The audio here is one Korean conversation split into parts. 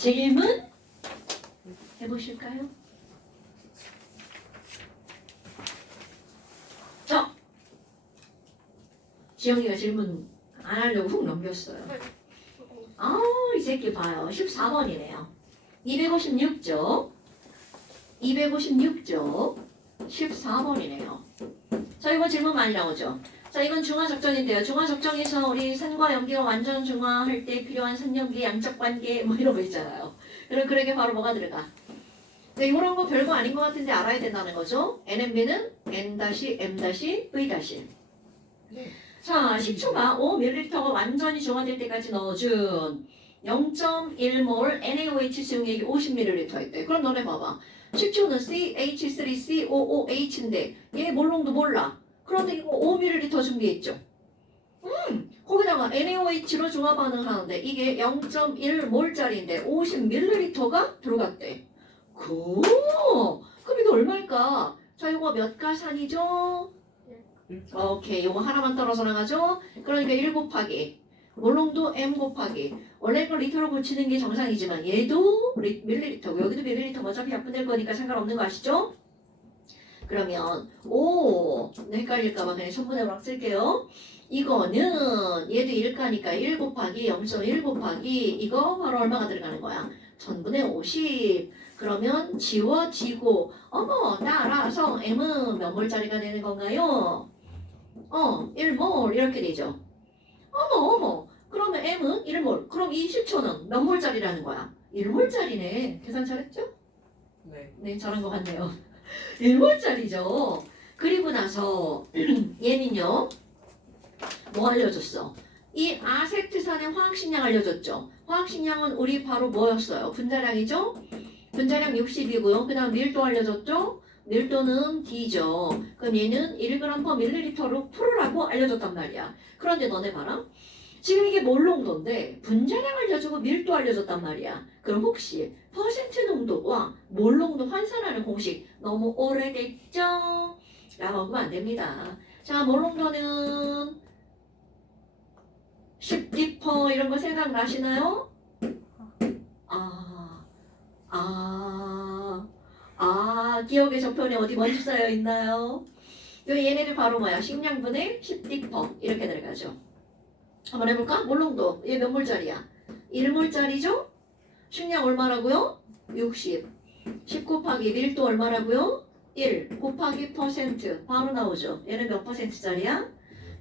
질문 해보실까요? 지영이가 질문 안 하려고 훅 넘겼어요. 이 새끼 봐요. 14번이네요. 256쪽. 256쪽. 14번이네요. 자, 이거 질문 많이 나오죠. 자, 이건 중화적정인데요. 중화적정에서 우리 산과 염기가 완전 중화할 때 필요한 산염기 양적 관계 뭐 이런 거 있잖아요. 그럼 그러게 바로 뭐가 들어가? 네, 이런 거 별거 아닌 것 같은데 알아야 된다는 거죠. NMB는 N-M-V-. 자, 10초가 5ml가 완전히 중화될 때까지 넣어준 0.1몰 NaOH 수용액이 50ml 있대. 그럼 너네 봐봐. 10초는 CH3COOH인데 얘 몰롱도 몰라. 그런데 이거 5ml 준비했죠. 거기다가 NaOH로 중화 반응하는데 이게 0.1몰짜리인데 50ml가 들어갔대. 그럼 이거 얼마일까? 자, 이거 몇 가산이죠? 오케이, 요거 하나만 떨어져 나가죠? 그러니까 1 곱하기 몰롱도 M 곱하기 원래 걸 리터로 붙이는 게 정상이지만 얘도 밀리리터고 여기도 밀리리터 어차피 약분될 거니까 상관없는 거 아시죠? 그러면 헷갈릴까봐 그냥 천분해보락 쓸게요. 이거는 얘도 1가니까 1 곱하기 0.1 곱하기 이거 바로 얼마가 들어가는 거야? 1000분의 50. 그러면 지워지고 따라서 M은 몇 몰짜리가 되는 건가요? 1몰 이렇게 되죠. 그러면 M은 1몰. 그럼 이 10초는 몇 몰짜리라는 거야? 1몰짜리네. 계산 잘했죠? 네, 잘한 것 같네요. 1몰짜리죠. 그리고 나서 얘는요. 뭐 알려줬어? 이 아세트산의 화학식량 알려줬죠. 화학식량은 우리 바로 뭐였어요? 분자량이죠? 분자량 60이고요. 그 다음 밀도 알려줬죠? 밀도는 D죠. 그럼 얘는 1g/ml로 풀으라고 알려줬단 말이야. 그런데 너네 봐라. 지금 이게 몰농도인데 분자량 알려주고 밀도 알려줬단 말이야. 그럼 혹시 퍼센트 농도와 몰농도 환산하는 공식 너무 오래됐죠? 라고 하면 안 됩니다. 자, 몰농도는 10D/per 이런 거 생각나시나요? 기억의 저편에 어디 먼지 쌓여 있나요? 얘네들 바로 뭐야? 식량분의 10D/per 이렇게 들어가죠. 한번 해볼까? 몰롱도 얘 몇 몰짜리야? 1몰짜리죠? 식량 얼마라고요? 60. 10 곱하기 밀도 얼마라고요? 1 곱하기 퍼센트 바로 나오죠. 얘는 몇 퍼센트짜리야?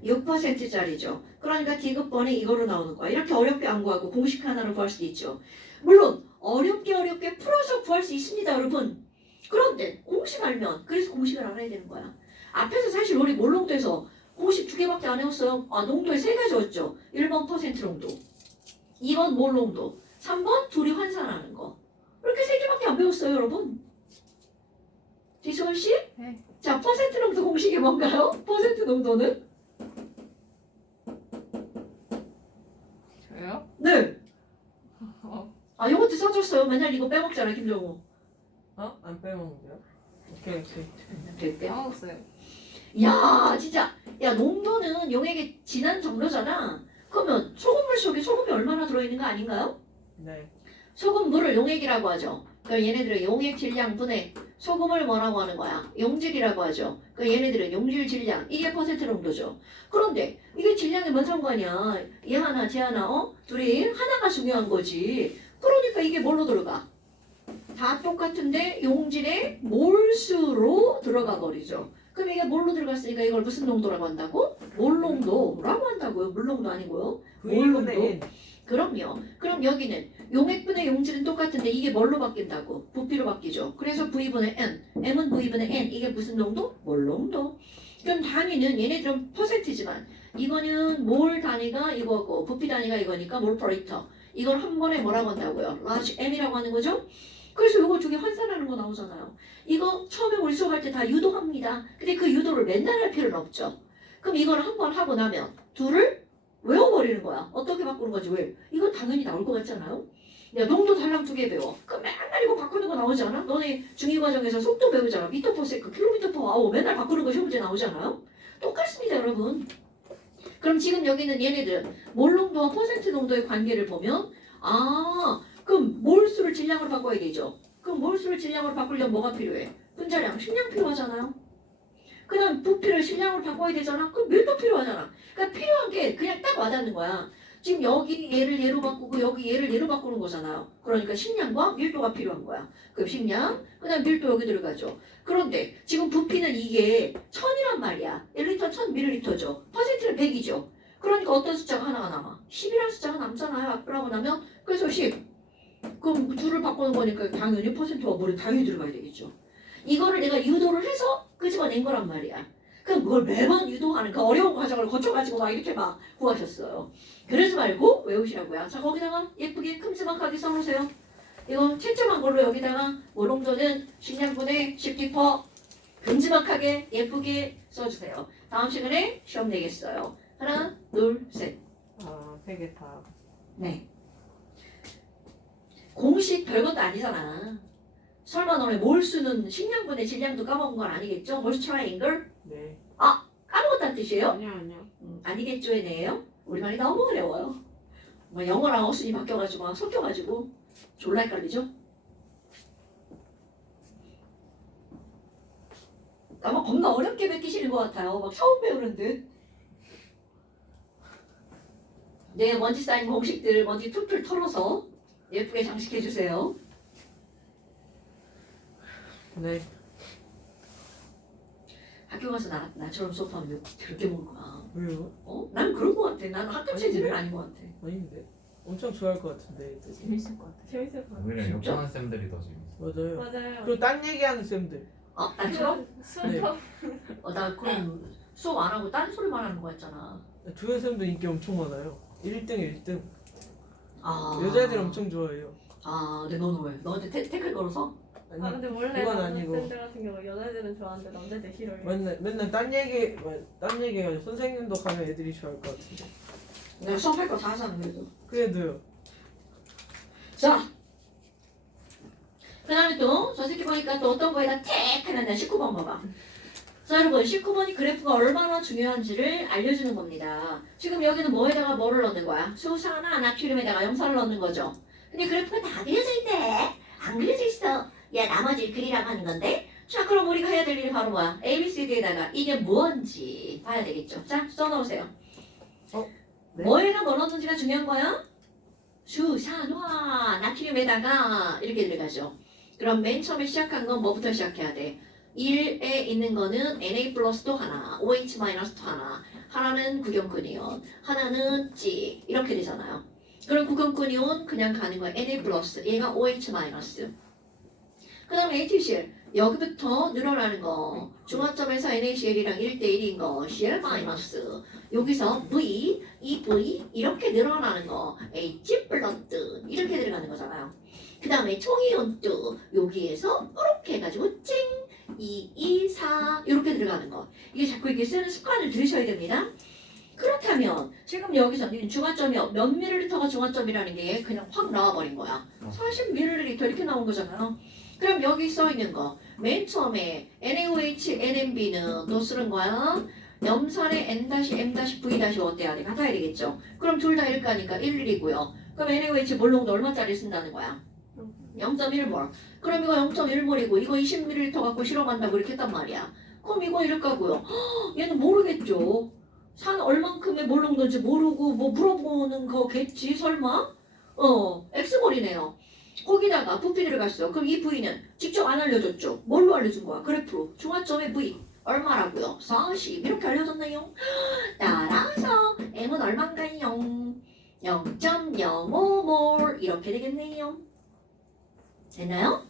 6%짜리죠. 그러니까 D급번이 이거로 나오는 거야. 이렇게 어렵게 안 구하고 공식 하나로 구할 수도 있죠. 물론 어렵게 풀어서 구할 수 있습니다, 여러분. 그런데 공식 알면 그래서 공식을 알아야 되는 거야. 앞에서 사실 우리 몰롱도에서 공식 2개밖에 안 해왔어요. 농도에 3가지였죠. 1번 퍼센트 농도, 2번 몰롱도, 3번 둘이 환산하는 거. 이렇게 3개밖에 안 배웠어요, 여러분. 지수원 씨? 네. 자, 퍼센트 농도 공식이 뭔가요? 퍼센트 농도는? 저요? 네. 이것도 써줬어요. 맨날 이거 빼먹잖아, 김정우. 안 빼먹는데요? 오케이. 됐대. 까먹었어요. 야, 진짜. 야, 농도는 용액의 진한 정도잖아. 그러면 소금물 속에 소금이 얼마나 들어있는 거 아닌가요? 네. 소금물을 용액이라고 하죠. 그럼 얘네들은 용액 질량 분해 소금을 뭐라고 하는 거야? 용질이라고 하죠. 그럼 얘네들은 용질 질량 이게 퍼센트 농도죠. 그런데 이게 질량이 뭔 상관이야? 얘 하나 쟤 하나 둘이 하나가 중요한 거지. 그러니까 이게 뭘로 들어가? 다 똑같은데 용질의 몰수로 들어가 버리죠. 그럼 이게 뭘로 들어갔으니까 이걸 무슨 농도라고 한다고? 몰농도라고 한다고요. 물농도 아니고요. 몰농도. 그럼요. 그럼 여기는 용액분의 용질은 똑같은데 이게 뭘로 바뀐다고? 부피로 바뀌죠. 그래서 V분의 N, M은 V분의 N. 이게 무슨 농도? 몰농도. 그럼 단위는 얘네들은 퍼센트지만 이거는 몰 단위가 이거고 부피 단위가 이거니까 몰 per liter. 이걸 한 번에 뭐라고 한다고요? large M이라고 하는 거죠. 그래서 이거 두 개 환산하는 거 나오잖아요. 이거 처음에 우리 수업할 때 다 유도합니다. 근데 그 유도를 맨날 할 필요는 없죠. 그럼 이걸 한 번 하고 나면 둘을 외워버리는 거야. 어떻게 바꾸는 거지? 왜? 이건 당연히 나올 것 같잖아요. 야, 농도 달랑 2개 배워. 그럼 맨날 이거 바꾸는 거 나오지 않아? 너네 중2 과정에서 속도 배우잖아. 미터 퍼 세컨드, 킬로미터 퍼 아워. 맨날 바꾸는 거 시험 문제 나오잖아요. 똑같습니다, 여러분. 그럼 지금 여기는 얘네들 몰 농도와 퍼센트 농도의 관계를 보면 그럼 몰수 질량으로 바꿔야 되죠. 그럼 몰수를 질량으로 바꾸려면 뭐가 필요해? 분자량, 식량 필요하잖아요. 그 다음 부피를 식량으로 바꿔야 되잖아. 그럼 밀도 필요하잖아. 그러니까 필요한 게 그냥 딱 와닿는 거야. 지금 여기 얘를 얘로 바꾸고 여기 얘를 얘로 바꾸는 거잖아요. 그러니까 식량과 밀도가 필요한 거야. 그럼 식량, 그 다음 밀도 여기 들어가죠. 그런데 지금 부피는 이게 1000이란 말이야. 1리터 1000ml죠. 퍼센트는 100이죠. 그러니까 어떤 숫자가 하나가 남아? 10이라는 숫자가 남잖아요. 그러고 나면 그래서 10. 그럼 둘을 바꾸는 거니까 당연히 퍼센트와 몰이 당연히 들어가야 되겠죠. 이거를 내가 유도를 해서 끄집어낸 거란 말이야. 그럼 그걸 매번 유도하는 그 어려운 과정을 거쳐가지고 막 이렇게 막 구하셨어요. 그러지 말고 외우시라고요. 자, 거기다가 예쁘게 큼지막하게 써놓으세요. 이거 채점한 걸로 여기다가 모롱도는 식량분의 10디퍼 큼지막하게 예쁘게 써주세요. 다음 시간에 시험 내겠어요. 하나, 둘, 셋. 아, 3개 다. 네. 공식 별것도 아니잖아. 설마 너네 몰수는 식량분의 질량도 까먹은 건 아니겠죠? 몰수 트라이앵글? 네. 까먹었다는 뜻이에요? 아니요. 아니겠죠, 얘네예요? 우리말이 너무 어려워요. 뭐 영어랑 어순이 바뀌어가지고 막 섞여가지고 졸라 헷갈리죠? 아마 겁나 어렵게 베끼시는 것 같아요. 막 처음 배우는 듯. 네, 먼지 쌓인 공식들 먼지 툴툴 털어서 예쁘게 장식해주세요. 네. 학교 가서 나처럼 수업하면 욕 그렇게 먹을 거야. 왜요? 난 그런 것 같아. 난 학교 체질은 아닌 것 같아. 아닌데. 엄청 좋아할 것 같은데. 재밌을 것 같아. 재밌을 것 같아. 오히려 진짜? 욕하는 쌤들이 더 재밌어. 맞아요. 맞아요. 그리고 딴 얘기하는 쌤들. 나처럼? 수업 나 그럼 수업 안 하고 딴 소리만 하는 거 같잖아. 주연 쌤도 인기 엄청 많아요. 1등 1등. 아. 여자애들 엄청 좋아해요. 근데 너는 왜? 너한테 태클 걸어서? 아니, 아 근데 원래 그건 남자 아니고. 쌤들 같은 경우 여자애들은 좋아하는데 남자애들 싫어요. 맨날 딴 얘기해가지고 선생님도 가면 애들이 좋아할 것 같은데. 내가 수업할 거 다 하잖아 그래도. 그래도요. 자. 그 다음에 또 저 새끼 보니까 또 어떤 거에다 택 해놨냐. 19번 봐봐. 자 여러분 19번이 그래프가 얼마나 중요한지를 알려주는 겁니다. 지금 여기는 뭐에다가 뭐를 넣는 거야? 수산화 나트륨에다가 염산을 넣는 거죠. 근데 그래프가 다 그려져 있대. 안 그려져 있어. 야 나머지 그리라고 하는 건데. 자 그럼 우리가 해야 될 일이 바로 뭐야? A, B, C, D에다가 이게 뭔지 봐야 되겠죠. 자 써놓으세요. 네. 뭐에다 뭐 넣는지가 중요한 거야? 수산화 나트륨에다가 이렇게 들어가죠. 그럼 맨 처음에 시작한 건 뭐부터 시작해야 돼? 1에 있는 거는 Na 플러스도 하나, OH 마이너스도 하나, 하나는 구경근이온, 하나는 G 이렇게 되잖아요. 그럼 구경근이온 그냥 가는 거야. Na 플러스, 얘가 OH 마이너스. 그 다음에 HCl, 여기부터 늘어나는 거. 중화점에서 NaCl이랑 1대1인 거, Cl 마이너스. 여기서 V, 이 V 이렇게 늘어나는 거, H 플러스 이렇게 들어가는 거잖아요. 그 다음에 총이온도 여기에서 이렇게 해가지고 찡! 2, 2, 4 이렇게 들어가는 거. 이게 자꾸 이렇게 쓰는 습관을 들으셔야 됩니다. 그렇다면 지금 여기서 중화점이 몇 밀리리터가 중화점이라는 게 그냥 확 나와버린 거야. 40ml 이렇게 나온 거잖아요. 그럼 여기 써 있는 거 맨 처음에 NaOH, NMB는 또 쓰는 거야. 염산의 N-M-V- 어때야 돼? 같아야 되겠죠. 그럼 둘 다 1가니까 1이고요. 그럼 NaOH 몰롱도 얼마짜리 쓴다는 거야? 0.1몰. 그럼 이거 0.1몰이고 이거 20ml 갖고 실험한다고 이렇게 했단 말이야. 그럼 이거 이럴 거고요. 얘는 모르겠죠. 산 얼만큼의 몰롱도인지 모르고 뭐 물어보는 거겠지 설마? X몰이네요. 거기다가 부피 들어갔어. 그럼 이 V는 직접 안 알려줬죠. 뭘로 알려준 거야? 그래프로. 중화점의 V 얼마라고요? 40 이렇게 알려줬네요. 따라서 M은 얼마인가요? 0.05몰 이렇게 되겠네요. 됐나요?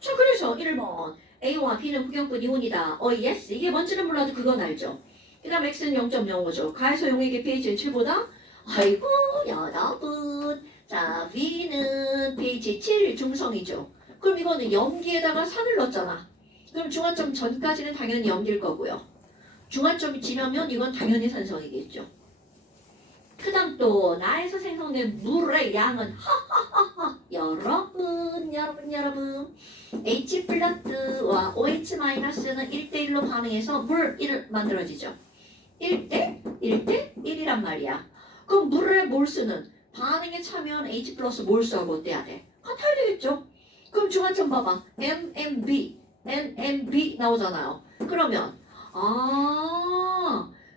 자 그래서 1번 A와 B는 구경분 이온이다. yes 이게 뭔지는 몰라도 그건 알죠. 그 다음 X는 0.05죠. 가에서 용액의 pH는 7보다 아이고 여러분 자 B는 pH 7 중성이죠. 그럼 이거는 염기에다가 산을 넣었잖아. 그럼 중화점 전까지는 당연히 염기일 거고요. 중화점이 지나면 이건 당연히 산성이겠죠. 그 다음 또 나에서 생성된 물의 양은 여러분 H 플러스와 OH 마이너스는 1대1로 반응해서 물 1을 만들어지죠. 1대 1이란 말이야. 그럼 물의 몰수는 반응에 참여한 H 플러스 몰수하고 어때야 돼? 같아야 되겠죠. 그럼 중화점 봐봐. MMB, NMB 나오잖아요. 그러면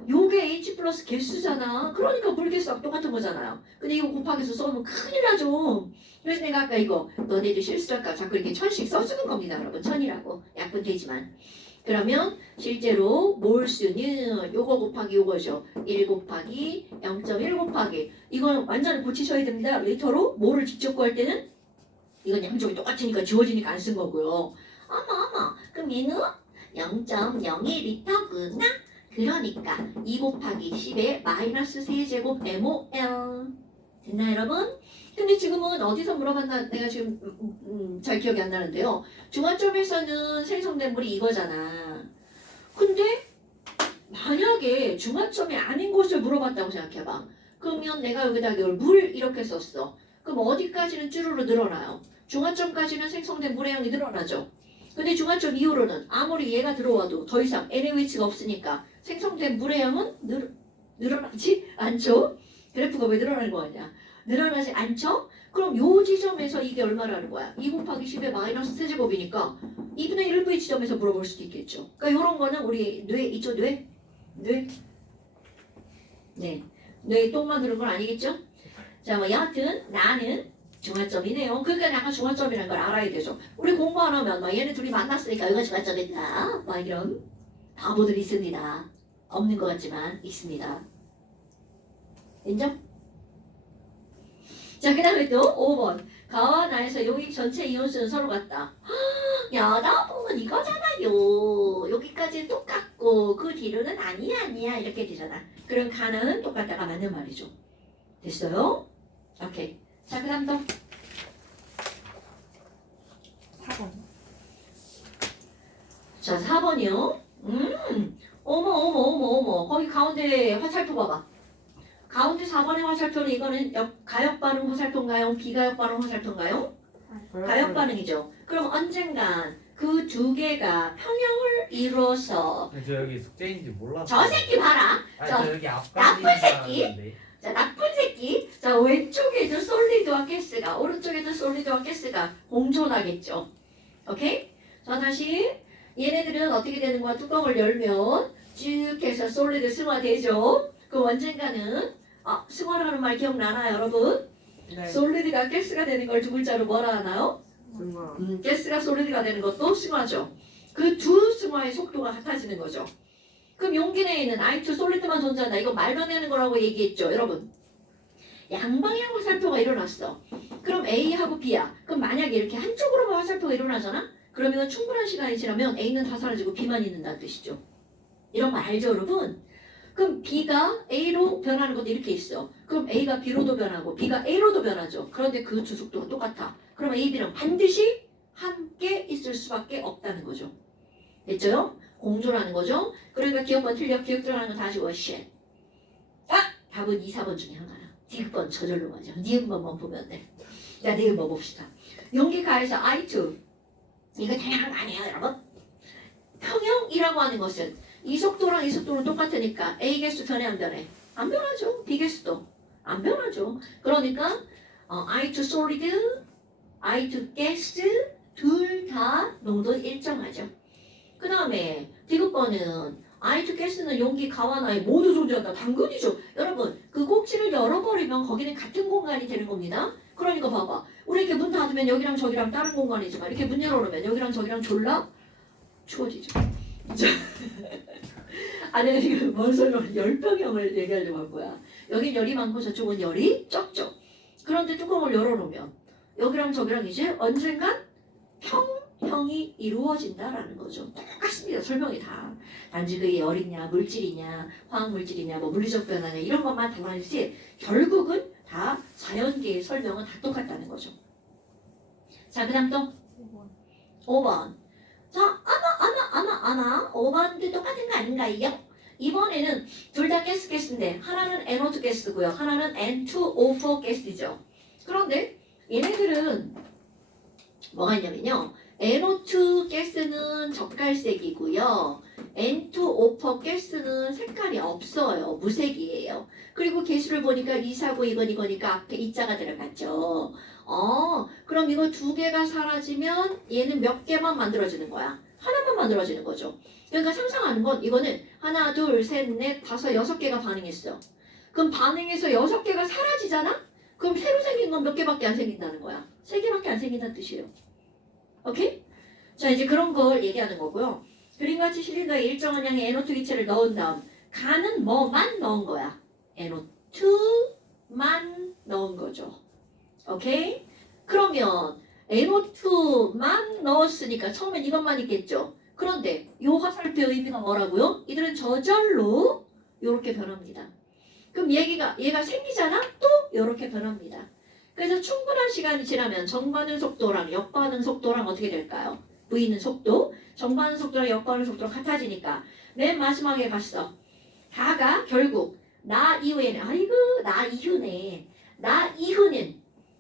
요게 H 플러스 개수잖아. 그러니까 물개수하고 똑같은 거잖아요. 근데 이거 곱하기해서 써놓으면 큰일 나죠. 그래서 내가 아까 이거 너네들 실수할까 자꾸 이렇게 천씩 써주는 겁니다. 여러분 천이라고 약분 되지만. 그러면 실제로 몰수는 요거 곱하기 요거죠. 1 곱하기 0.1 곱하기 이건 완전히 고치셔야 됩니다. 레이터로 몰을 직접 구할 때는 이건 양쪽이 똑같으니까 지워지니까 안 쓴 거고요. 어머 그럼 얘는 0.01리터구나. 그러니까 2 곱하기 10의 마이너스 세제곱 MOL 됐나 여러분? 근데 지금은 어디서 물어봤나 내가 지금 잘 기억이 안 나는데요. 중화점에서는 생성된 물이 이거잖아. 근데 만약에 중화점이 아닌 곳을 물어봤다고 생각해봐. 그러면 내가 여기다 이걸 물 이렇게 썼어. 그럼 어디까지는 쭈루루 늘어나요? 중화점까지는 생성된 물의 양이 늘어나죠. 근데 중화점 이후로는 아무리 얘가 들어와도 더 이상 NaOH가 없으니까 생성된 물의 양은 늘어나지 않죠? 그래프가 왜 늘어나는 거 아니야? 늘어나지 않죠? 그럼 요 지점에서 이게 얼마라는 거야? 2 곱하기 10의 마이너스 세제곱이니까 2분의 1분의 지점에서 물어볼 수도 있겠죠. 그러니까 요런 거는 우리 뇌 있죠? 뇌? 네. 뇌 똥만 들은 건 아니겠죠? 자, 뭐 여하튼 나는 중화점이네요. 그러니까 약간 중화점이라는 걸 알아야 되죠. 우리 공부 안 하면 막 얘네 둘이 만났으니까 여기가 중화점이다. 막 이런 바보들이 있습니다. 없는 것 같지만 있습니다. 인정? 자, 그 다음에 또 5번. 가와 나에서 여기 전체 이온수는 서로 같다. 여러분 이거잖아요. 여기까지는 똑같고 그 뒤로는 아니야 이렇게 되잖아. 그럼 가나는 똑같다가 맞는 말이죠. 됐어요? 오케이. 자, 그 다음 또 4번. 자, 4번이요. 어머. 거기 가운데 화살표 봐봐. 가운데 4번의 화살표는 이거는 가역 반응 화살표인가요? 비가역 반응 화살표인가요? 가역 반응이죠. 그럼 언젠간 그 두 개가 평형을 이루어서 저 여기 숙제인지 몰랐어. 저 새끼 봐라. 아니 저 저 여기 앞까지 나쁜 새끼. 알았는데. 자, 나쁜 새끼. 자, 왼쪽에 있는 솔리드와 가스가 오른쪽에 있는 솔리드와 가스가 공존하겠죠. 오케이? 자, 다시 얘네들은 어떻게 되는 거야? 뚜껑을 열면 쭉 해서 솔리드 승화되죠. 그 언젠가는 승화라는 말 기억나나요, 여러분? 네. 솔리드가 가스가 되는 걸 두 글자로 뭐라 하나요? 승화. 가스가 솔리드가 되는 것도 승화죠. 그 두 승화의 속도가 같아지는 거죠. 그럼 용기 내에 있는 I2 솔리드만 존재한다. 이거 말만 하는 거라고 얘기했죠. 여러분. 양방향 화살표가 일어났어. 그럼 A하고 B야. 그럼 만약에 이렇게 한쪽으로만 화살표가 일어나잖아? 그러면 충분한 시간이 지나면 A는 다 사라지고 B만 있는다는 뜻이죠. 이런 거 알죠, 여러분? 그럼 B가 A로 변하는 것도 이렇게 있어. 그럼 A가 B로도 변하고 B가 A로도 변하죠. 그런데 그 두 속도가 똑같아. 그럼 A, B는 반드시 함께 있을 수밖에 없다는 거죠. 됐죠? 공존하는 거죠. 그러니까 기억번 틀려. 기억 들어가는 거 다시 워시. 답은 2, 4번 중에 하나야. 디귿번 저절로 가죠. 니은번만 보면 돼. 자, 니은번 봅시다. 용기가에서 I2. 이거 당연한 거 아니에요, 여러분? 평형이라고 하는 것은 이 속도랑 이 속도는 똑같으니까 A 개수 변해 안 변해? 안 변하죠. B 개수도 안 변하죠. 그러니까 I2 solid, I2 gas 둘 다 농도는 일정하죠. 그 다음에 디귿번은 I2 가스는 용기, 가와나에 모두 존재한다. 당근이죠. 여러분 그 꼭지를 열어버리면 거기는 같은 공간이 되는 겁니다. 그러니까 봐봐. 우리 이렇게 문 닫으면 여기랑 저기랑 다른 공간이지만 이렇게 문 열어놓으면 여기랑 저기랑 졸라 추워지죠. 아내가 지금 뭔 설명 열평형을 얘기하려고 한 거야. 여긴 열이 많고 저쪽은 열이 적죠. 그런데 뚜껑을 열어놓으면 여기랑 저기랑 이제 언젠간 평형이 이루어진다라는 거죠. 똑같습니다. 설명이 다. 단지 그게 열이냐 물질이냐 화학물질이냐 뭐 물리적 변화냐 이런 것만 달라지지 결국은 다 자연계의 설명은 다 똑같다는 거죠. 자, 그 다음 또 5번. 자, 아마 5번도 똑같은 거 아닌가요? 이번에는 둘 다 가스인데 하나는 NO2 가스고요. 하나는 N2O4 가스죠. 그런데 얘네들은 뭐가 있냐면요. NO2 가스는 적갈색이고요. N2O4 가스는 색깔이 없어요. 무색이에요. 그리고 개수를 보니까 2, 4, 9 이거니까 앞에 이자가 들어갔죠. 그럼 그럼 이거 두 개가 사라지면 얘는 몇 개만 만들어지는 거야? 하나만 만들어지는 거죠. 그러니까 상상하는 건 이거는 하나, 둘, 셋, 넷, 다섯, 여섯 개가 반응했어. 그럼 반응해서 여섯 개가 사라지잖아? 그럼 새로 생긴 건 몇 개밖에 안 생긴다는 거야. 세 개밖에 안 생긴다는 뜻이에요. 오케이? 자, 이제 그런 걸 얘기하는 거고요. 그림같이 실린더에 일정한 양의 NO2 기체를 넣은 다음 가는 뭐만 넣은 거야. NO2만 넣은 거죠. 오케이? 그러면 NO2만 넣었으니까 처음엔 이것만 있겠죠. 그런데 요 화살표의 의미가 뭐라고요? 이들은 저절로 이렇게 변합니다. 그럼 얘가 생기잖아? 또 이렇게 변합니다. 그래서 충분한 시간이 지나면 정반응 속도랑 역반응 속도랑 어떻게 될까요? V는 속도, 정반응 속도랑 역반응 속도랑 같아지니까 맨 마지막에 봤어. 다가 결국 나 이후에는 나 이후네. 나 이후는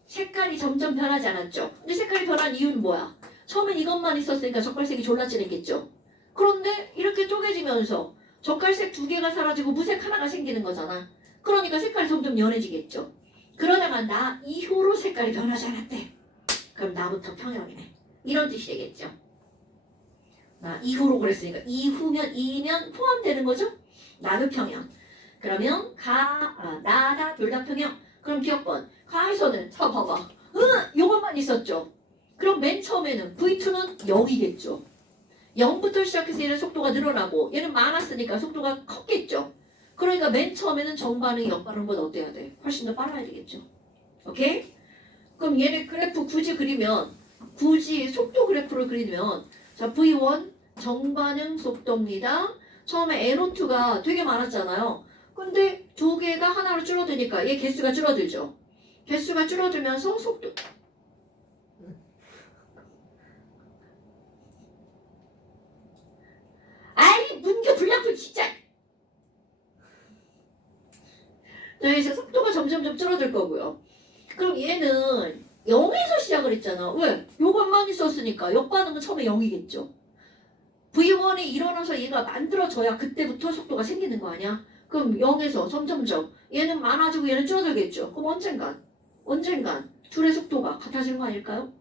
색깔이 점점 변하지 않았죠. 근데 색깔이 변한 이유는 뭐야? 처음엔 이것만 있었으니까 젓갈색이 졸라 진했겠죠. 그런데 이렇게 쪼개지면서 젓갈색 두 개가 사라지고 무색 하나가 생기는 거잖아. 그러니까 색깔이 점점 연해지겠죠. 그러다가 나 이후로 색깔이 변하지 않았대. 그럼 나부터 평형이네. 이런 뜻이 되겠죠. 나 이후로 그랬으니까 이면 포함되는 거죠? 나도 평형. 그러면 나다 둘 다 평형. 그럼 기억번. 가에서는 자 봐봐. 요것만 있었죠. 그럼 맨 처음에는 V2는 0이겠죠. 0부터 시작해서 얘는 속도가 늘어나고 얘는 많았으니까 속도가 컸겠죠. 그러니까 맨 처음에는 정반응이 역반응보다 어때야 돼? 훨씬 더 빨라야 되겠죠. 오케이? 그럼 얘네 그래프 굳이 속도 그래프를 그리면 자 V1 정반응 속도입니다. 처음에 NO2가 되게 많았잖아요. 근데 두 개가 하나로 줄어드니까 얘 개수가 줄어들죠. 개수가 줄어들면서 속도 문교 불량품 진짜. 그래서 속도가 점점 줄어들 거고요. 그럼 얘는 0에서 시작을 했잖아. 왜? 요것만 있었으니까 역반응은 처음에 0이겠죠. V1이 일어나서 얘가 만들어져야 그때부터 속도가 생기는 거 아니야? 그럼 0에서 점점점 얘는 많아지고 얘는 줄어들겠죠. 그럼 언젠간 둘의 속도가 같아지는 거 아닐까요?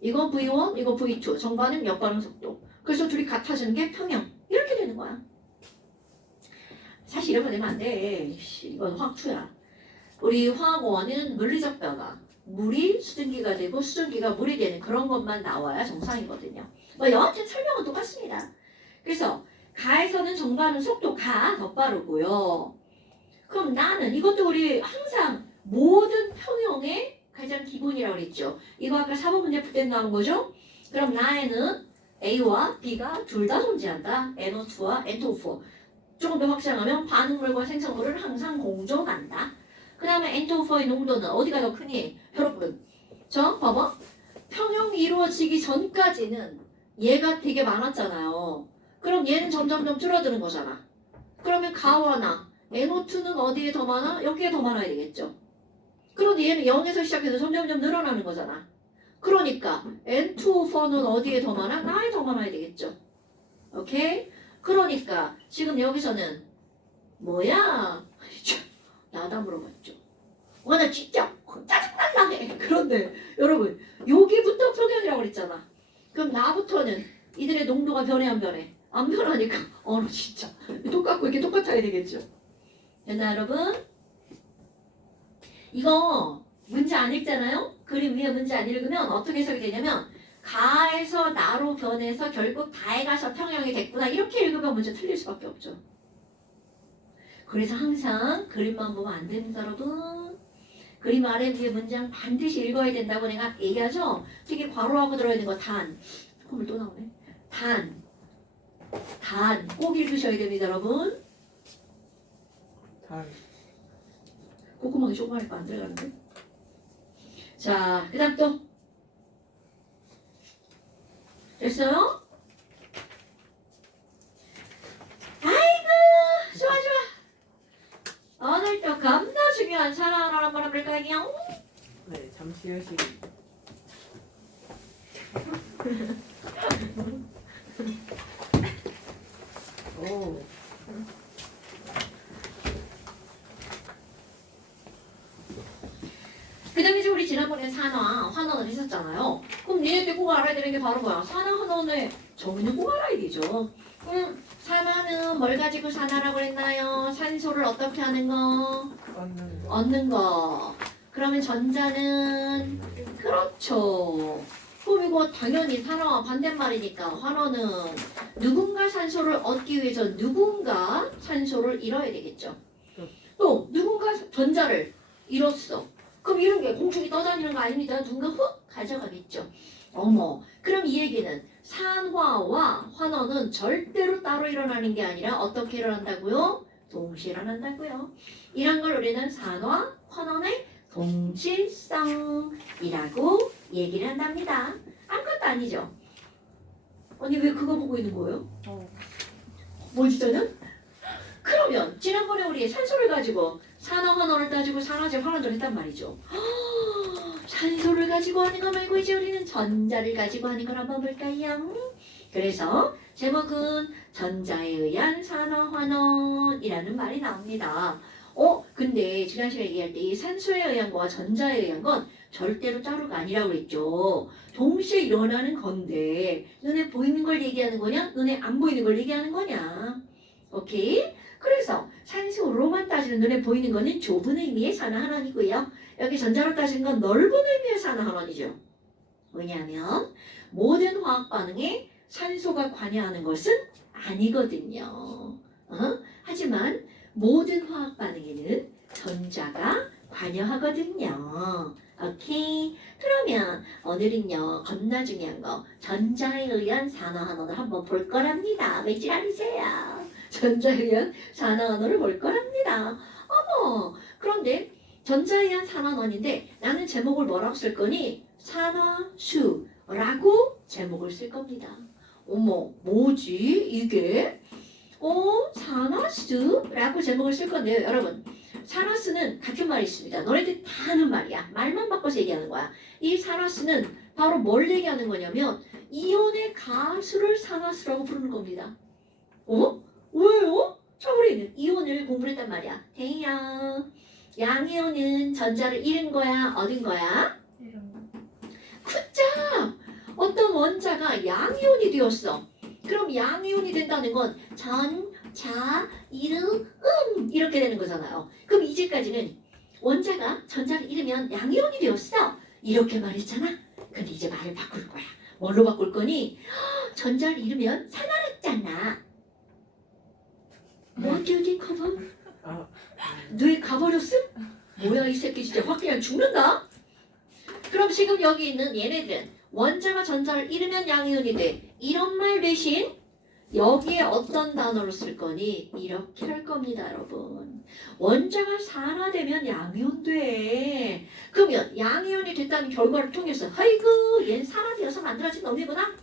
이거 V1, 이거 V2 정반응, 역반응 속도. 그래서 둘이 같아지는 게 평형. 이렇게 되는 거야. 사실 이런 거 내면 안 돼. 이건 화학투야. 우리 화학원은 물리적 변화. 물이 수증기가 되고 수증기가 물이 되는 그런 것만 나와야 정상이거든요. 뭐 여하튼 설명은 똑같습니다. 그래서 가에서는 정반응 속도가 더 빠르고요. 그럼 나는 이것도 우리 항상 모든 평형의 가장 기본이라고 그랬죠. 이거 아까 4번 문제 풀 때 나온 거죠. 그럼 나에는 A와 B가 둘 다 존재한다. NO2와 N2O4. 조금 더 확장하면 반응물과 생성물을 항상 공존한다. 그 다음에 N2O4의 농도는 어디가 더 크니? 여러분, 저 봐봐. 평형이 이루어지기 전까지는 얘가 되게 많았잖아요. 그럼 얘는 점점점 줄어드는 거잖아. 그러면 가와 나, NO2는 어디에 더 많아? 여기에 더 많아야 되겠죠. 그런데 얘는 0에서 시작해서 점점점 늘어나는 거잖아. 그러니까 N2O4는 어디에 더 많아? 나에 더 많아야 되겠죠. 오케이? 그러니까 지금 여기서는 뭐야? 나다 물어봤죠. 와, 나 진짜 짜증날라 해. 그런데 여러분 여기부터 평형이라고 그랬잖아. 그럼 나부터는 이들의 농도가 변해 안 변해? 안 변하니까 나 진짜 똑같고 이렇게 똑같아야 되겠죠. 됐나 여러분? 이거 문제 안 읽잖아요? 그림 위에 문제 안 읽으면 어떻게 해석이 되냐면 가에서 나로 변해서 결국 다에 가서 평형이 됐구나 이렇게 읽으면 문제 틀릴 수밖에 없죠. 그래서 항상 그림만 보면 안 됩니다 여러분. 그림 아래 위에 문장 반드시 읽어야 된다고 내가 얘기하죠. 되게 괄호하고 들어야 되는 거 단. 콧물 또 나오네. 단 꼭 읽으셔야 됩니다 여러분. 콧구멍이 조그마하니까 안 들어가는데. 자, 그 다음 또 됐어요? 아이고 좋아. 오늘 또 겁나 중요한 사랑을 한번 해볼까요? 네, 잠시 휴식. 오. 그 다음에 이제 우리 지난번에 산화, 환원을 했었잖아요. 니네들 꼭 알아야 되는 게 바로 뭐야? 산화환원의 정의는 꼭 알아야 되죠. 산화는 뭘 가지고 산화라고 했나요? 산소를 어떻게 하는 거? 얻는 거. 얻는 거. 그러면 전자는 그렇죠. 그럼 이거 당연히 산화와 반대말이니까 환원은 누군가 산소를 얻기 위해서 누군가 산소를 잃어야 되겠죠. 또 누군가 전자를 잃었어. 그럼 이런 게 공중이 떠다니는 거 아닙니다. 누군가 훅 가져가겠죠. 어머, 그럼 이 얘기는 산화와 환원은 절대로 따로 일어나는 게 아니라 어떻게 일어난다고요? 동시에 일어난다고요. 이런 걸 우리는 산화, 환원의 동질성이라고 얘기를 한답니다. 아무것도 아니죠. 언니 왜 그거 보고 있는 거예요? 뭐지 저는? 그러면 지난번에 우리 산소를 가지고 산화환원을 따지고 산화제 환원을 했단 말이죠. 산소를 가지고 하는 거 말고 이제 우리는 전자를 가지고 하는 걸 한번 볼까요? 그래서 제목은 전자에 의한 산화환원이라는 말이 나옵니다. 근데 지난 시간에 얘기할 때 이 산소에 의한 거와 전자에 의한 건 절대로 따로가 아니라고 그랬죠. 동시에 일어나는 건데 눈에 보이는 걸 얘기하는 거냐? 눈에 안 보이는 걸 얘기하는 거냐? 오케이? 그래서 산소로만 따지는 눈에 보이는 거는 좁은 의미의 산화환원이고요. 여기 전자로 따지는 건 넓은 의미의 산화환원이죠. 왜냐하면 모든 화학 반응에 산소가 관여하는 것은 아니거든요. 하지만 모든 화학 반응에는 전자가 관여하거든요. 오케이? 그러면 오늘은요 겁나 중요한 거 전자에 의한 산화환원을 한번 볼 거랍니다. 왜 지랄이세요? 전자에 의한 산화환원을 볼 거랍니다. 어머, 그런데 전자에 의한 산화환원인데 나는 제목을 뭐라고 쓸 거니? 산화수라고 제목을 쓸 겁니다. 어머, 뭐지 이게? 산화수라고 제목을 쓸 건데요. 여러분, 산화수는 같은 말이 있습니다. 너네들 다 아는 말이야. 말만 바꿔서 얘기하는 거야. 이 산화수는 바로 뭘 얘기하는 거냐면 이온의 가수를 산화수라고 부르는 겁니다. 왜요? 자, 우리는 이온을 공부를 했단 말이야. 대야, 양이온은 전자를 잃은 거야? 얻은 거야? 굿잡! 어떤 원자가 양이온이 되었어. 그럼 양이온이 된다는 건 전, 자, 이르, 이렇게 되는 거잖아요. 그럼 이제까지는 원자가 전자를 잃으면 양이온이 되었어. 이렇게 말했잖아. 근데 이제 말을 바꿀 거야. 뭘로 바꿀 거니? 전자를 잃으면 산화했잖아. What do you think of? 뇌 가버렸음? 뭐야 이 새끼 진짜 확 그냥 죽는다? 그럼 지금 여기 있는 얘네들은 원자가 전자를 잃으면 양이온이 돼. 이런 말 대신 여기에 어떤 단어를 쓸 거니? 이렇게 할 겁니다, 여러분. 원자가 산화되면 양이온 돼. 그러면 양이온이 됐다는 결과를 통해서 아이고 얘는 산화되어서 만들어진 놈이구나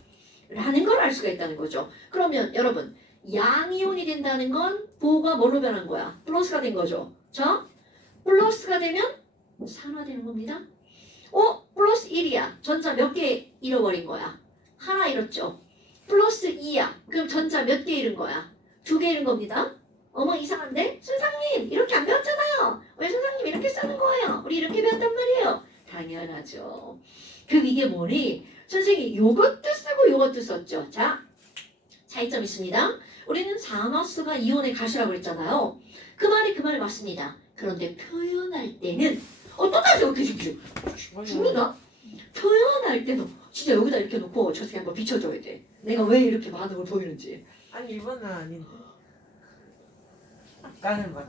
라는 걸 알 수가 있다는 거죠. 그러면 여러분 양이온이 된다는 건 부호가 뭘로 변한 거야? 플러스가 된 거죠. 자, 플러스가 되면 산화되는 겁니다. 플러스 1이야. 전자 몇 개 잃어버린 거야? 하나 잃었죠. 플러스 2야. 그럼 전자 몇 개 잃은 거야? 2개 잃은 겁니다. 어머 이상한데? 선생님 이렇게 안 배웠잖아요. 왜 선생님 이렇게 쓰는 거예요? 우리 이렇게 배웠단 말이에요. 당연하죠. 그럼 이게 뭐니? 선생님 요것도 쓰고 요것도 썼죠. 자, 차이점 있습니다. 우리는 산화수가 이온의 가수라고 그랬잖아요. 그 말이 그 말 맞습니다. 그런데 표현할 때는 또 다시 이렇게 죽는다? 표현할 때도 진짜 여기다 이렇게 놓고 저 새끼 한번 비춰줘야 돼. 내가 왜 이렇게 반응을 보이는지. 아니 이번은 아닌데. 아까는 말.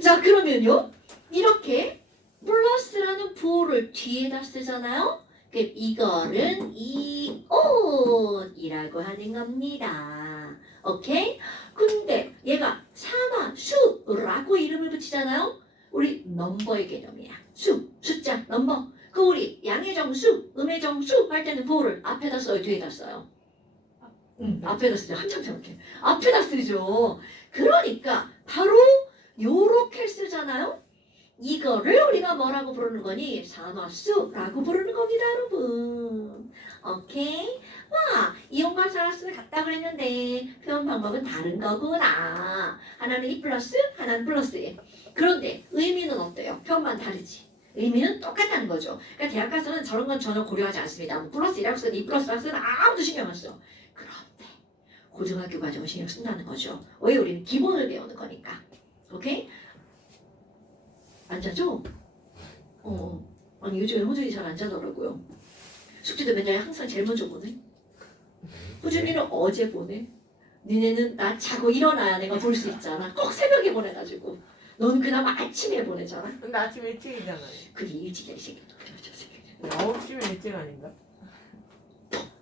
자 그러면요. 이렇게 플러스라는 부호를 뒤에다 쓰잖아요. 그럼 이거는 이온이라고 하는 겁니다. 오케이? 근데 얘가 산화수라고 이름을 붙이잖아요. 우리 넘버의 개념이야. 숫자, 넘버. 그 우리 양의 정수, 음의 정수 할 때는 부호를 앞에다 써요, 뒤에다 써요? 앞에다 쓰죠. 한참 생각해. 앞에다 쓰죠. 그러니까 바로 요렇게 쓰잖아요. 이거를 우리가 뭐라고 부르는 거니? 산화수라고 부르는 겁니다, 여러분. 오케이? 와, 이온과 산화수는 같다 그랬는데 표현 방법은 다른 거구나. 하나는 2 플러스, 하나는 플러스 1. 그런데 의미는 어때요? 표현만 다르지. 의미는 똑같다는 거죠. 그러니까 대학 가서는 저런 건 전혀 고려하지 않습니다. 뭐 플러스 1이라고 쓰든 2 플러스 1 쓰든 아무도 신경 안 써. 그런데 고등학교 과정은 신경 쓴다는 거죠. 왜? 우리는 기본을 배우는 거니까. 오케이? 안 자죠? 아니 요즘에 호준이 잘 안 자더라고요. 숙제도 맨날 항상 제일 먼저 보내. 호준이는 어제 보내. 니네는 나 자고 일어나야 내가 볼 수 있잖아. 꼭 새벽에 보내가지고. 너는 그나마 아침에 보내잖아. 근데 아침 일찍이잖아요. 그게 일찍이야 이 새끼. 그렇죠, 새끼. 9시면 일찍 아닌가?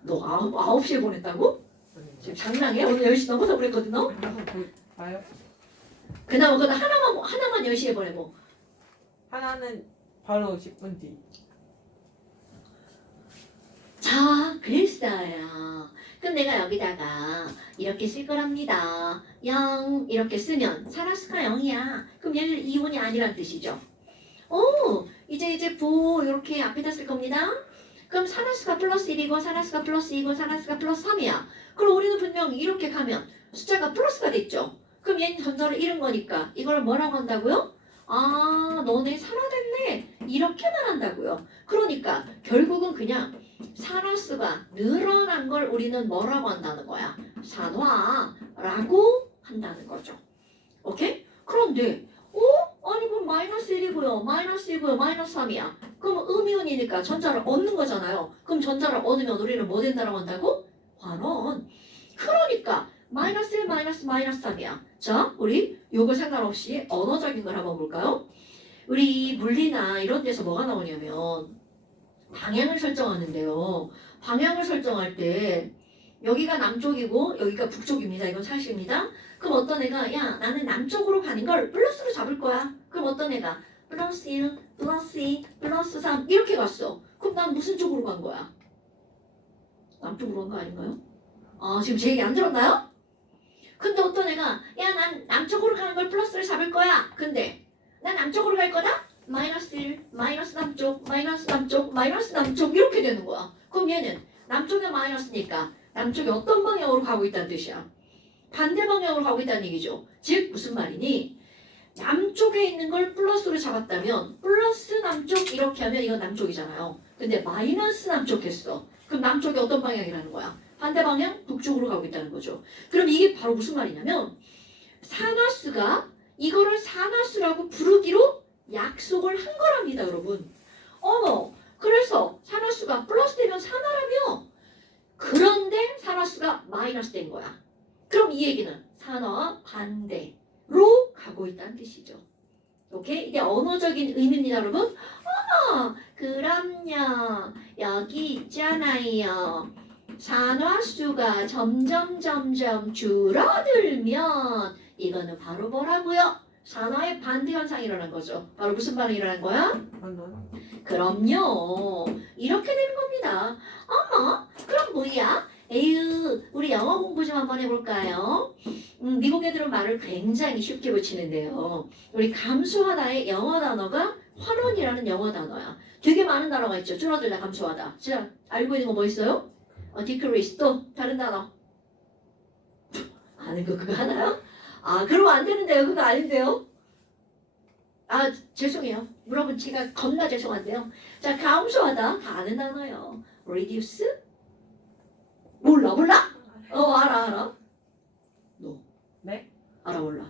너 9시에 보냈다고? 아닌가? 지금 장난해? 오늘 10시 넘어서 보냈거든 너? 한번 봐요. 그나마 그거 하나만 10시에 보내고. 하나는 바로 10분 뒤. 자, 그랬어요. 그럼 내가 여기다가 이렇게 쓸 거랍니다. 0 이렇게 쓰면 사라스가 0이야. 그럼 얘는 2혼이 아니란 뜻이죠. 오, 이제 부 이렇게 앞에다 쓸 겁니다. 그럼 사라스가 플러스 1이고 사라스가 플러스 2고 사라스가 플러스 3이야. 그럼 우리는 분명 이렇게 가면 숫자가 플러스가 됐죠. 그럼 얘는 전자를 잃은 거니까 이걸 뭐라고 한다고요? 아, 너네 산화됐네. 이렇게만 한다고요. 그러니까 결국은 그냥 산화수가 늘어난 걸 우리는 뭐라고 한다는 거야? 산화라고 한다는 거죠. 오케이? 그런데 아니 그럼 마이너스 1이고요. 마이너스 2고요. 마이너스 3이야. 그럼 음이온이니까 전자를 얻는 거잖아요. 그럼 전자를 얻으면 우리는 뭐 된다고 한다고? 환원. 그러니까 마이너스 1, 마이너스 3이야. 자, 우리 요거 상관없이 언어적인 걸 한번 볼까요? 우리 물리나 이런 데서 뭐가 나오냐면 방향을 설정하는데요. 방향을 설정할 때 여기가 남쪽이고 여기가 북쪽입니다. 이건 사실입니다. 그럼 어떤 애가 야 나는 남쪽으로 가는 걸 플러스로 잡을 거야. 그럼 어떤 애가 플러스 1, 플러스 2, 플러스 3 이렇게 갔어. 그럼 난 무슨 쪽으로 간 거야? 남쪽으로 간 거 아닌가요? 아 지금 제 얘기 안 들었나요? 근데 어떤 애가 야 난 남쪽으로 가는 걸 플러스를 잡을 거야. 근데 난 남쪽으로 갈 거다? 마이너스 1, 마이너스 남쪽, 마이너스 남쪽, 마이너스 남쪽 이렇게 되는 거야. 그럼 얘는 남쪽에 마이너스니까 남쪽이 어떤 방향으로 가고 있다는 뜻이야? 반대 방향으로 가고 있다는 얘기죠. 즉 무슨 말이니? 남쪽에 있는 걸 플러스로 잡았다면 플러스 남쪽 이렇게 하면 이건 남쪽이잖아요. 근데 마이너스 남쪽 했어. 그럼 남쪽이 어떤 방향이라는 거야? 반대 방향? 북쪽으로 가고 있다는 거죠. 그럼 이게 바로 무슨 말이냐면 산화수가 이거를 산화수라고 부르기로 약속을 한 거랍니다, 여러분. 어머, 그래서 산화수가 플러스 되면 산화라며. 그런데 산화수가 마이너스 된 거야. 그럼 이 얘기는 산화와 반대로 가고 있다는 뜻이죠. 오케이? 이게 언어적인 의미입니다, 여러분. 어머, 그럼요. 여기 있잖아요. 산화수가 점점 줄어들면 이거는 바로 뭐라고요? 산화의 반대 현상이 일어난 거죠. 바로 무슨 반응이 일어난 거야? 환원. 그럼요. 이렇게 되는 겁니다. 어머, 그럼 뭐야? 에휴, 우리 영어 공부 좀 한번 해볼까요? 미국 애들은 말을 굉장히 쉽게 붙이는데요. 우리 감수하다의 영어 단어가 환원이라는 영어 단어야. 되게 많은 단어가 있죠. 줄어들다, 감수하다. 자, 알고 있는 거 뭐 있어요? 디크리스 또 다른 단어. 아는 거 그거 하나요? 아, 그러면 안 되는데요. 그거 아닌데요? 아, 죄송해요. 물어본 제가 겁나 죄송한데요. 자, 감소하다 다 아는 단어예요. reduce? 몰라. 알아. 너. 네? 알아, 몰라.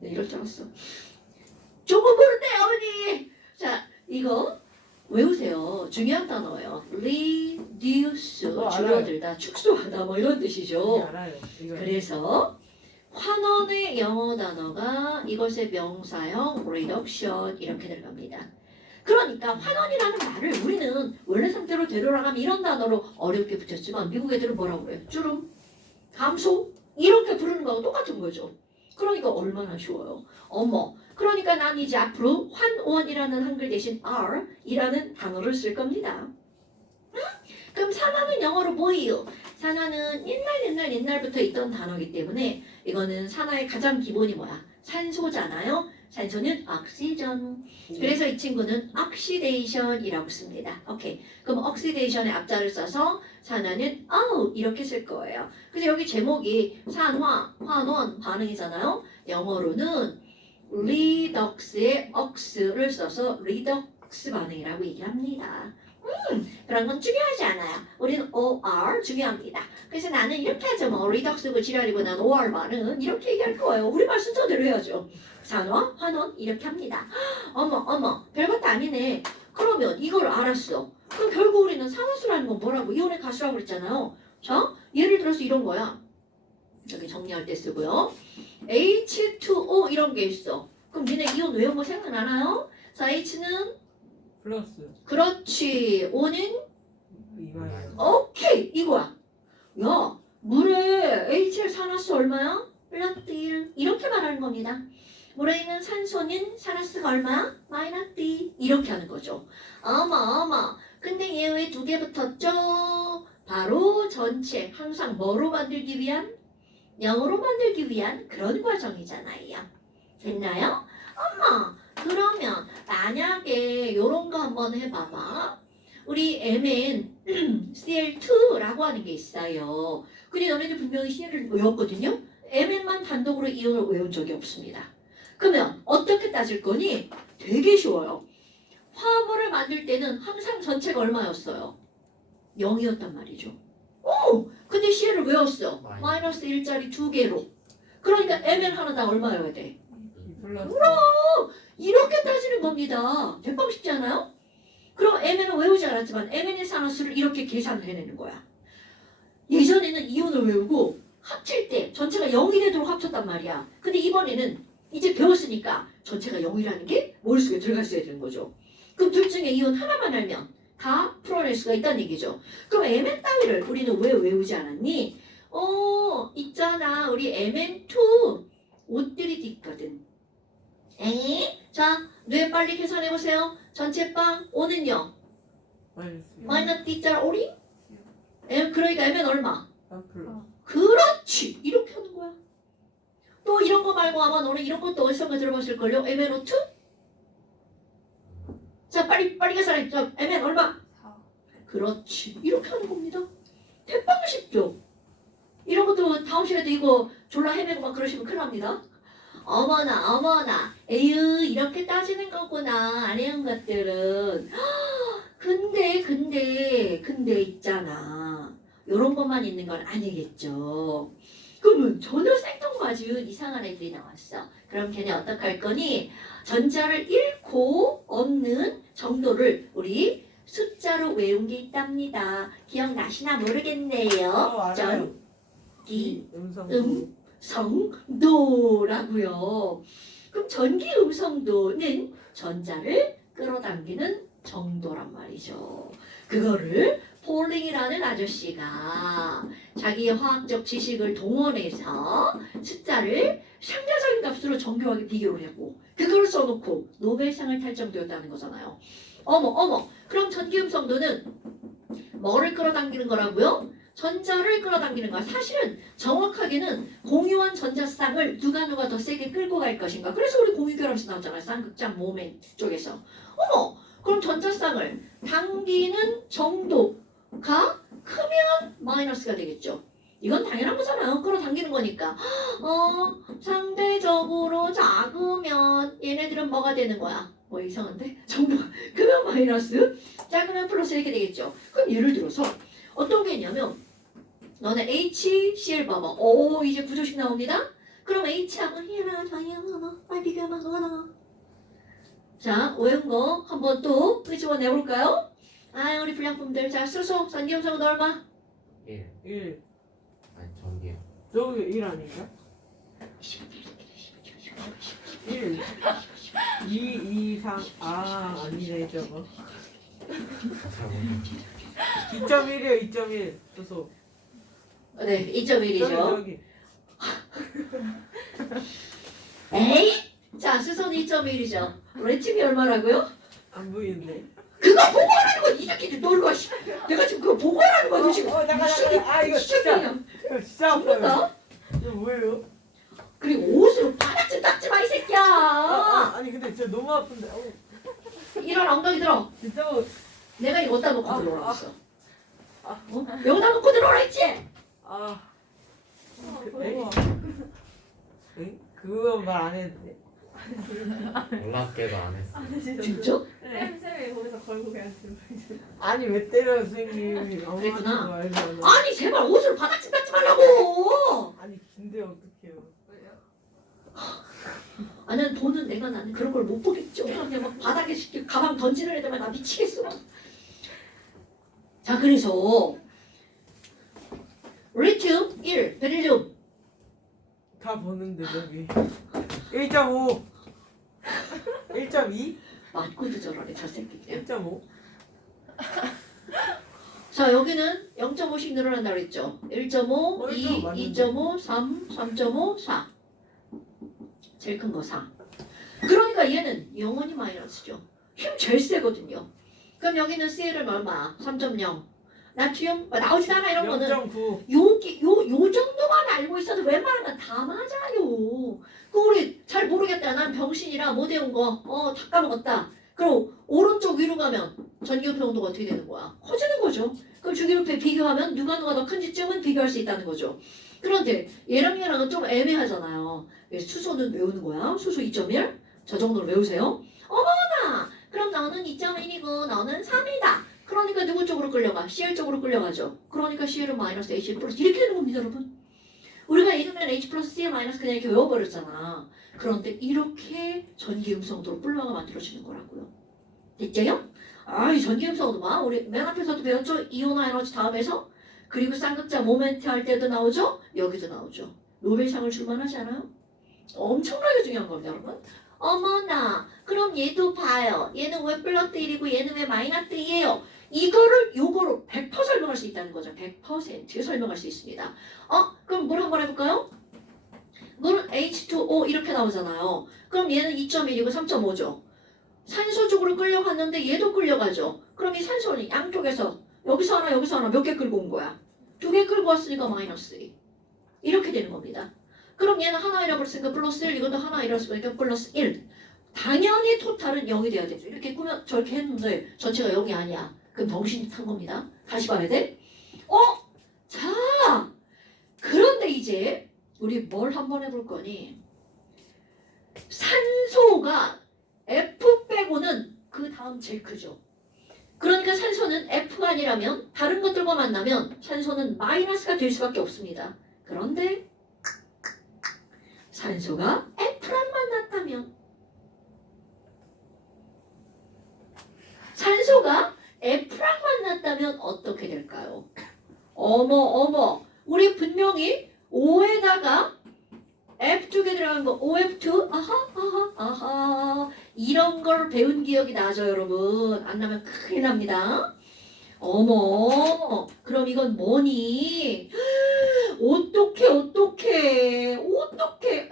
네, 이럴 줄 알았어. 조금 모른대, 어머니. 자, 이거 외우세요. 중요한 단어예요. reduce, 알아요. 줄어들다, 축소하다, 뭐 이런 뜻이죠. 네, 알아요. 이거. 그래서 환원의 영어 단어가 이것의 명사형 reduction 이렇게 들어갑니다. 그러니까 환원이라는 말을 우리는 원래 상태로 되돌아가면 이런 단어로 어렵게 붙였지만 미국 애들은 뭐라고 그래요? 주름, 감소 이렇게 부르는 거하고 똑같은 거죠. 그러니까 얼마나 쉬워요. 어머, 그러니까 난 이제 앞으로 환원이라는 한글 대신 R이라는 단어를 쓸 겁니다. 그럼 산화는 영어로 뭐예요? 산화는 옛날부터 있던 단어이기 때문에 이거는 산화의 가장 기본이 뭐야? 산소잖아요. 산소는 옥시전. 그래서 이 친구는 oxidation이라고 씁니다. 오케이. 그럼 oxidation의 앞자를 써서 산화는 이렇게 쓸 거예요. 그래서 여기 제목이 산화, 환원, 반응이잖아요. 영어로는 redux의 ox를 써서 리덕스 반응이라고 얘기합니다. 그런 건 중요하지 않아요. 우리는 OR 중요합니다. 그래서 나는 이렇게 하죠. 뭐 리덕스고 지랄이고 난 OR 반응 이렇게 얘기할 거예요. 우리말 순서대로 해야죠. 산원, 환원 이렇게 합니다. 어머 별것도 아니네. 그러면 이걸 알았어. 그럼 결국 우리는 산화수라는 건 뭐라고? 이온의 가수라고 그랬잖아요. 자, 예를 들어서 이런 거야. 여기 정리할 때 쓰고요. H2O 이런 게 있어. 그럼 니네 이온 외운 거 생각나나요? 자, H는 플러스 그렇지. O는 이마이너스. 오케이 이거야. 야, 물에 HL 산화수 얼마야? 플러스 1 이렇게 말하는 겁니다. 물에 있는 산소는 산화수가 얼마야? 마이너스 2 이렇게 하는 거죠. 어머 근데 얘 왜 두 개 붙었죠? 바로 전체 항상 뭐로 만들기 위한? 0으로 만들기 위한 그런 과정이잖아요. 됐나요? 어머 그러면 만약에 요런 거 한번 해봐봐. 우리 MnCl2라고 하는 게 있어요. 근데 너네들 분명히 Cl을 외웠거든요. Mn만 단독으로 이온을 외운 적이 없습니다. 그러면 어떻게 따질 거니? 되게 쉬워요. 화합물을 만들 때는 항상 전체가 얼마였어요? 0이었단 말이죠. 오! 근데 Cl을 외웠어. 마이너스 1짜리 두 개로. 그러니까 Mn 하나당 얼마여야 돼? 2 플러스. 이렇게 따지는 겁니다. 대빵 쉽지 않아요? 그럼 Mn은 외우지 않았지만 Mn의 산화수를 이렇게 계산을 해내는 거야. 예전에는 이온을 외우고 합칠 때 전체가 0이 되도록 합쳤단 말이야. 근데 이번에는 이제 배웠으니까 전체가 0이라는 게 머릿속에 들어가 있어야 되는 거죠. 그럼 둘 중에 이온 하나만 알면 다 풀어낼 수가 있다는 얘기죠. 그럼 Mn 따위를 우리는 왜 외우지 않았니? 있잖아. 우리 Mn2 옷들이 있거든. 자, 뇌 빨리 계산해보세요. 전체 빵 O는요? 마이너스 D자 오리? 그러니까 Mn 얼마? 3 플러스. 그렇지! 이렇게 하는 거야. 또 이런 거 말고 아마 너는 이런 것도 어디선가 들어봤을걸요? MnO2? 자, 빨리 계산해. 자, Mn 얼마? 4. 그렇지. 이렇게 하는 겁니다. 대빵 쉽죠? 이런 것도 다음 시간에 이거 졸라 헤매고 막 그러시면 큰일 납니다. 어머나. 에휴, 이렇게 따지는 거구나. 안 해온 것들은. 근데 있잖아. 요런 것만 있는 건 아니겠죠. 그러면 전혀 생뚱맞은 이상한 애들이 나왔어. 그럼 걔네 어떡할 거니? 전자를 잃고 없는 정도를 우리 숫자로 외운 게 있답니다. 기억나시나 모르겠네요. 알아요. 전기 음성. 음성도라고요. 그럼 전기 음성도는 전자를 끌어당기는 정도란 말이죠. 그거를 폴링이라는 아저씨가 자기의 화학적 지식을 동원해서 숫자를 상대적인 값으로 정교하게 비교를 했고 그걸 써놓고 노벨상을 탈 정도였다는 거잖아요. 어머 그럼 전기 음성도는 뭐를 끌어당기는 거라고요? 전자를 끌어당기는 거야. 사실은 정확하게는 공유한 전자쌍을 누가 더 세게 끌고 갈 것인가. 그래서 우리 공유결합에서 나왔잖아요. 쌍극장 모멘 쪽에서. 어머 그럼 전자쌍을 당기는 정도가 크면 마이너스가 되겠죠. 이건 당연한 거잖아요. 끌어당기는 거니까. 상대적으로 작으면 얘네들은 뭐가 되는 거야? 뭐 이상한데? 정도가 크면 마이너스, 작으면 플러스 이렇게 되겠죠. 그럼 예를 들어서 어떤 게 있냐면 너네 HCl 봐봐. 오 이제 구조식 나옵니다. 그럼 H하고 얘랑 장이랑 빨리 비교해봐. 자 외운 거 한번 또 끄집어내볼까요? 우리 불량품들. 자 수소 전기음성은 얼마? 1. 1. 아니 전기요. 저기 1 아닌가? 1. 2, 2, 3. 아니네 저거. 2.1이요 2.1. 수소. 네 2.1이죠. 저기. 에이? 자 수소는 2.1이죠. 레침이 얼마라고요? 안 보이는데. 그거 보고하라는 거야. 이 새끼들 놀고 씨. 내가 지금 그거 보고하라는 거야. 지금. 잠깐. 이거 이 새끼야. 이거 진짜 아파요. 죽는다. 이거 뭐예요? 그리고 옷으로 바닥 닦지 마 이 새끼야. 아니 근데 진짜 너무 아픈데. 이런 엉덩이 들어. 진짜 내가 이거 어디다 놓고 아, 들어오라고 했어. 아. 여기다 놓고 들어오라 했지? 그거 말 안 했는데. 놀랍게도 안 했어. 아니지. 진짜? 쌤이 거기서 걸고 그냥 들고 아니 왜 때려요 선생님. 아무 그랬구나. 말도 알지 않아. 아니 제발 옷을 바닥집 닦지 말라고. 아니 긴데 어떡해요. 나는 보는 내가 나는 그런 걸 못 보겠죠. 그냥 막 바닥에 가방 던지는 애들만 나 미치겠어. 자 그래서 리튬 1, 베릴륨 다 보는데 저기 1.5 1.2 맞고도 저러네 저 새끼들. 1.5 자 여기는 0.5씩 늘어난다 그랬죠. 1.5, 2, 맞는데. 2.5, 3, 3.5, 4. 제일 큰 거 4. 그러니까 얘는 영원히 마이너스죠. 힘 제일 세거든요. 그럼 여기는 CL은 얼마? 3.0. 나트륨 나오지도 않아 이런 거는 0.9 요 정도만 알고 있어도 웬만한 건 다 맞아요. 그 우리 잘 모르겠다. 난 병신이라 못 외운 거. 다 까먹었다. 그럼 오른쪽 위로 가면 전기흡 농도가 어떻게 되는 거야? 커지는 거죠. 그럼 주기율표 비교하면 누가 더 큰지쯤은 비교할 수 있다는 거죠. 그런데 얘랑은 좀 애매하잖아요. 그래서 수소는 외우는 거야. 수소 2.1. 저 정도로 외우세요. 어머나! 그럼 너는 2.1이고 너는 3이다. 그러니까 누구 쪽으로 끌려가? CL 쪽으로 끌려가죠. 그러니까 CL은 마이너스 HCl 플러스 이렇게 되는 겁니다, 여러분. 우리가 읽으면 H 플러스 CL 마이너스 그냥 이렇게 외워버렸잖아. 그런데 이렇게 전기음성도로 뿔마가 만들어지는 거라고요. 됐죠요? 이 전기음성도 봐. 우리 맨 앞에서도 배웠죠? 이온화 에너지 다음에서. 그리고 쌍극자 모멘트 할 때도 나오죠? 여기도 나오죠. 노벨상을 줄만하지 않아요? 엄청나게 중요한 겁니다, 여러분. 어머나, 그럼 얘도 봐요. 얘는 왜 플러스 1이고 얘는 왜 마이너스 2예요? 요거로 100% 설명할 수 있다는 거죠. 100% 설명할 수 있습니다. 그럼 물 한번 해볼까요? 물은 H2O 이렇게 나오잖아요. 그럼 얘는 2.1이고 3.5죠. 산소 쪽으로 끌려갔는데 얘도 끌려가죠. 그럼 이 산소는 양쪽에서 여기서 하나 몇 개 끌고 온 거야? 2개 끌고 왔으니까 마이너스 2. 이렇게 되는 겁니다. 그럼 얘는 하나 잃어버렸으니까 플러스 1, 이것도 하나 잃었으니까 플러스 1. 당연히 토탈은 0이 돼야 되죠. 이렇게 꾸며 저렇게 했는데 전체가 0이 아니야. 그럼 정신이 탄 겁니다. 다시 봐야 돼. 자, 그런데 이제 우리 뭘 한번 해볼 거니? 산소가 F 빼고는 그 다음 제일 크죠. 그러니까 산소는 F가 아니라면 다른 것들과 만나면 산소는 마이너스가 될 수밖에 없습니다. 그런데 산소가 F랑 만났다면 산소가 F랑 만났다면 어떻게 될까요? 어머 우리 분명히 O에다가 F 두 개 들어간 거 OF2 아하 이런 걸 배운 기억이 나죠 여러분. 안 나면 큰일 납니다. 어머 그럼 이건 뭐니? 어떡해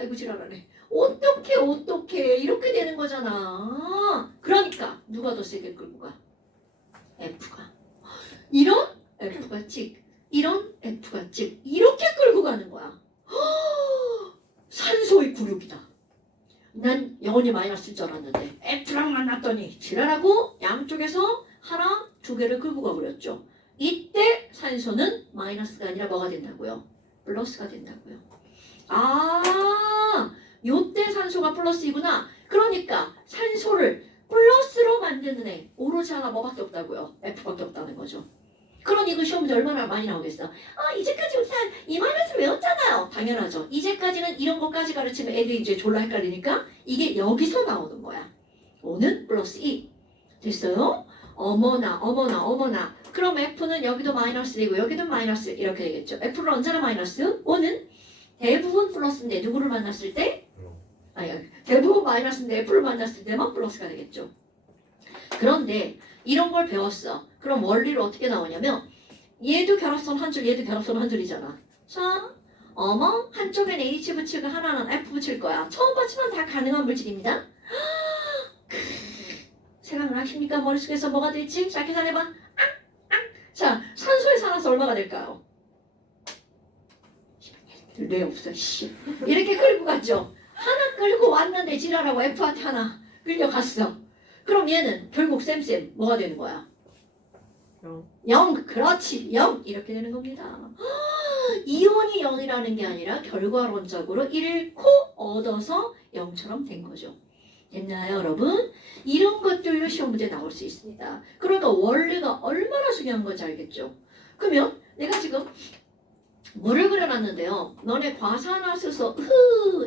아이고 지랄하네. 어떡해 이렇게 되는 거잖아. 그러니까 누가 더 세게 끌고 가? F가. 이런 F가 찍 이런 F가 찍 이렇게 끌고 가는 거야. 산소의 굴욕이다. 난 영원히 마이너스일 줄 알았는데 F랑 만났더니 지랄하고 양쪽에서 하나 두 개를 끌고 가버렸죠. 이때 산소는 마이너스가 아니라 뭐가 된다고요? 플러스가 된다고요. 요때 산소가 플러스이구나. 그러니까 산소를 플러스로 만드는 애 오로지 하나 뭐밖에 없다고요? F밖에 없다는 거죠. 그러니 이거 시험 문제 얼마나 많이 나오겠어. 이제까지 우선 이 마이너스 외웠잖아요. 당연하죠. 이제까지는 이런 것까지 가르치면 애들이 이제 졸라 헷갈리니까 이게 여기서 나오는 거야. O는 플러스 2. 됐어요? 어머나. 그럼 F는 여기도 마이너스 되고 여기도 마이너스 이렇게 되겠죠. F는 언제나 마이너스. O는 대부분 플러스인데 누구를 만났을 때? 대부분 마이너스인데 F를 만났을 때만 플러스가 되겠죠. 그런데 이런 걸 배웠어. 그럼 원리로 어떻게 나오냐면 얘도 결합선 한 줄, 얘도 결합선 한 줄이잖아. 자, 한쪽엔 H 붙이고 하나는 F 붙일 거야. 처음 봤지만 다 가능한 물질입니다. 생각나십니까? 머릿속에서 뭐가 될지? 자, 계산해봐. 자, 산소에 살아서 얼마가 될까요? 뇌 없어. 이렇게 끌고 갔죠. 하나 끌고 왔는데 지랄하고 F한테 하나 끌려갔어. 그럼 얘는 결국 쌤 뭐가 되는 거야? 0. 그렇지. 0 이렇게 되는 겁니다. 이온이 0이라는 게 아니라 결과론적으로 잃고 얻어서 0처럼 된 거죠. 됐나요, 여러분? 이런 것들로 시험 문제 나올 수 있습니다. 그러니까 원리가 얼마나 중요한 건지 알겠죠? 그러면 내가 지금 뭐를 그려놨는데요. 너네 과산화수소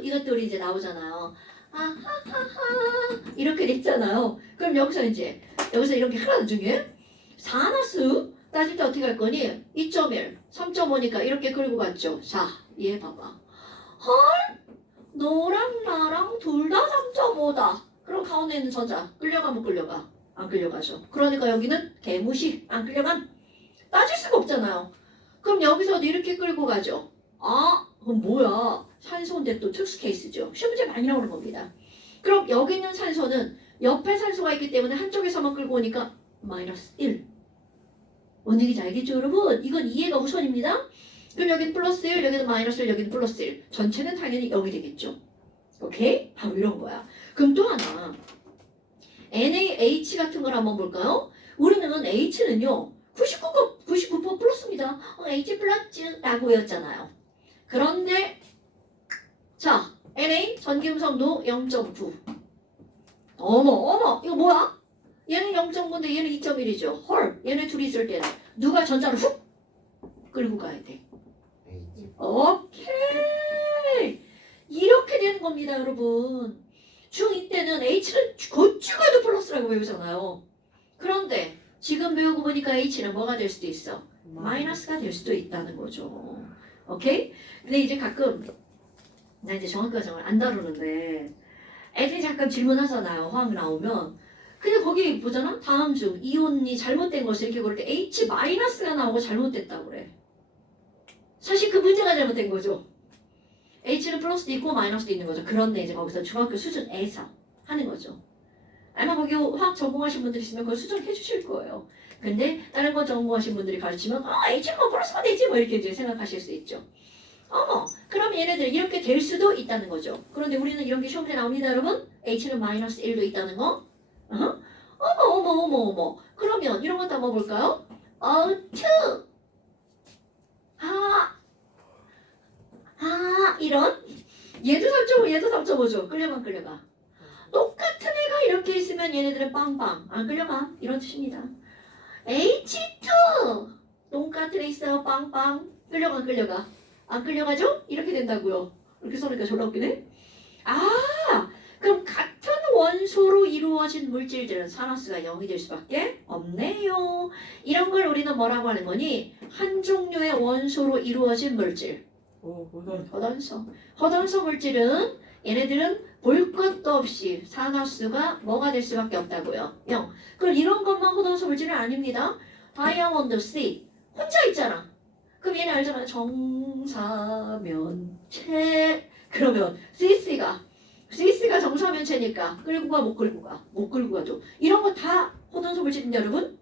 이것들이 이제 나오잖아요. 아하하하 이렇게 됐잖아요. 그럼 여기서 이렇게 하나 중에 산화수 따질 때 어떻게 할 거니? 2.1, 3.5니까 이렇게 그리고 갔죠. 자, 얘 봐봐. 헐, 너랑 나랑 둘 다 3.5다. 그럼 가운데 있는 전자 끌려가 못 끌려가? 안 끌려가죠. 그러니까 여기는 개무시 안 끌려간? 따질 수가 없잖아요. 그럼 여기서도 이렇게 끌고 가죠. 아, 그럼 뭐야? 산소인데 또 특수 케이스죠. 시험 문제 많이 나오는 겁니다. 그럼 여기 있는 산소는 옆에 산소가 있기 때문에 한쪽에서만 끌고 오니까 마이너스 1. 뭔 얘기인지 알겠죠, 여러분? 이건 이해가 우선입니다. 그럼 여기는 플러스 1, 여기는 마이너스 1, 여기는 플러스 1. 전체는 당연히 0이 되겠죠. 오케이? 바로 이런 거야. 그럼 또 하나. NaH 같은 걸 한번 볼까요? 우리는 H는요. 99% 플러스입니다. H 플러스라고 외웠잖아요. 그런데 자, Na 전기음성도 0.9. 어머 이거 뭐야? 얘는 0.9인데 얘는 2.1이죠. 헐, 얘네 둘이 있을 때는 누가 전자를 훅 끌고 가야 돼. H. 오케이. 이렇게 되는 겁니다, 여러분. 중2 때는 H는 고추가도 플러스라고 외우잖아요. 그런데 지금 배우고 보니까 H는 뭐가 될 수도 있어? 마이너스가 될 수도 있다는 거죠. 오케이? 근데 이제 가끔 나 이제 정확 과정을 안 다루는데 애들이 잠깐 질문하잖아요. 화학 나오면. 근데 거기 보잖아? 다음 중 이온이 잘못된 것을 이렇게 그럴 때 H 마이너스가 나오고 잘못됐다고 그래. 사실 그 문제가 잘못된 거죠. H는 플러스도 있고 마이너스도 있는 거죠. 그런데 이제 거기서 중학교 수준에서 하는 거죠. 아마 거기 화학 전공하신 분들 있으면 그걸 수정해 주실 거예요. 근데 다른 거 전공하신 분들이 가르치면 H는 뭐 플러스가 되지 뭐 이렇게 이제 생각하실 수 있죠. 그럼 얘네들 이렇게 될 수도 있다는 거죠. 그런데 우리는 이런 게 시험에 나옵니다, 여러분. H는 마이너스 1도 있다는 거. 어머. 그러면 이런 것도 한번 볼까요? 이런 얘도 3.5 얘도 3.5죠. 끌려가. 똑같은 애가 이렇게 있으면 얘네들은 빵빵 안 끌려가 이런 뜻입니다. H2 똑같은 애 있어요. 빵빵 끌려가 안 끌려가죠? 이렇게 된다고요. 이렇게 써니까 졸라 웃기네. 그럼 같은 원소로 이루어진 물질들은 산화수가 0이 될 수밖에 없네요. 이런 걸 우리는 뭐라고 하는 거니? 한 종류의 원소로 이루어진 물질. 허던서 물질은 얘네들은 볼 것도 없이 산화수가 뭐가 될 수밖에 없다고요. 0. 그럼 이런 것만 허던서 물질은 아닙니다. 다이아몬드 C 혼자 있잖아. 그럼 얘는 알잖아. 정사면체. 그러면 CC가 정사면체니까 끌고 가 못 끌고 가죠. 이런 거 다 허던서 물질인데 여러분.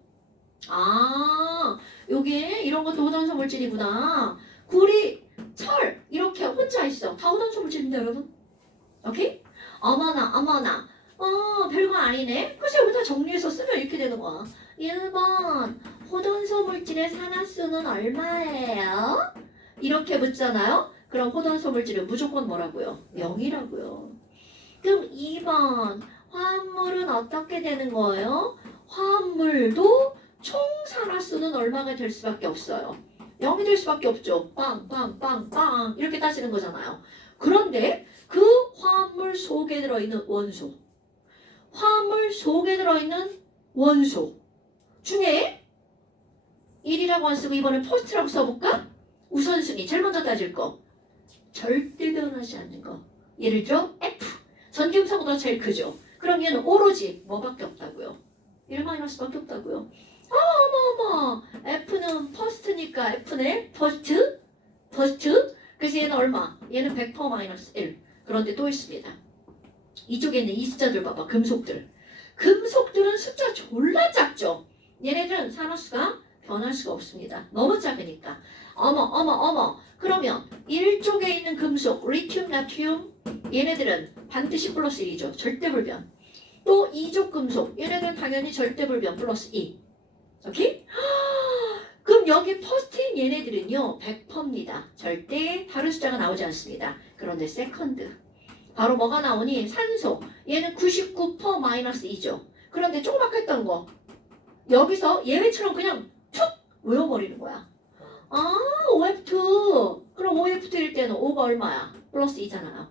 요게 이런 것도 허던서 물질이구나. 구리, 철 이렇게 혼자 있어. 다 허던서 물질인데 여러분. 오케이? 어머나. 별거 아니네. 그래서 여기다 정리해서 쓰면 이렇게 되는 거야. 1번 호돈소 물질의 산화수는 얼마예요? 이렇게 묻잖아요. 그럼 호돈소 물질은 무조건 뭐라고요? 0이라고요. 그럼 2번 화합물은 어떻게 되는 거예요? 화합물도 총 산화수는 얼마가 될 수밖에 없어요. 0이 될 수밖에 없죠. 빵 이렇게 따지는 거잖아요. 그런데 그 화합물 속에 들어있는 원소 중에 1이라고 안 쓰고 이번에 퍼스트라고 써볼까? 우선순위 제일 먼저 따질 거 절대 변하지 않는 거. 예를 들어 F 전기음성보다 제일 크죠. 그럼 얘는 오로지 뭐밖에 없다고요? 1-밖에 없다고요. 어머 F는 퍼스트니까 F네 퍼스트 그래서 얘는 얼마? 얘는 100% 마이너스 1. 그런데 또 있습니다. 이쪽에 있는 이 숫자들 봐봐. 금속들은 숫자 졸라 작죠. 얘네들은 산화수가 변할 수가 없습니다. 너무 작으니까. 어머. 그러면 이쪽에 있는 금속, 리튬, 나트륨 얘네들은 반드시 플러스 1이죠. 절대 불변. 또 이쪽 금속 얘네들은 당연히 절대 불변 플러스 2. 오케이? 그럼 여기 퍼스트인 얘네들은요 100%입니다. 절대 다른 숫자가 나오지 않습니다. 그런데 세컨드 바로 뭐가 나오니? 산소. 얘는 99% 마이너스 2죠. 그런데 조그맣게 거 여기서 얘네처럼 그냥 툭 외워버리는 거야. 아, OF2. 그럼 OF2일 때는 O가 얼마야? 플러스 2잖아요.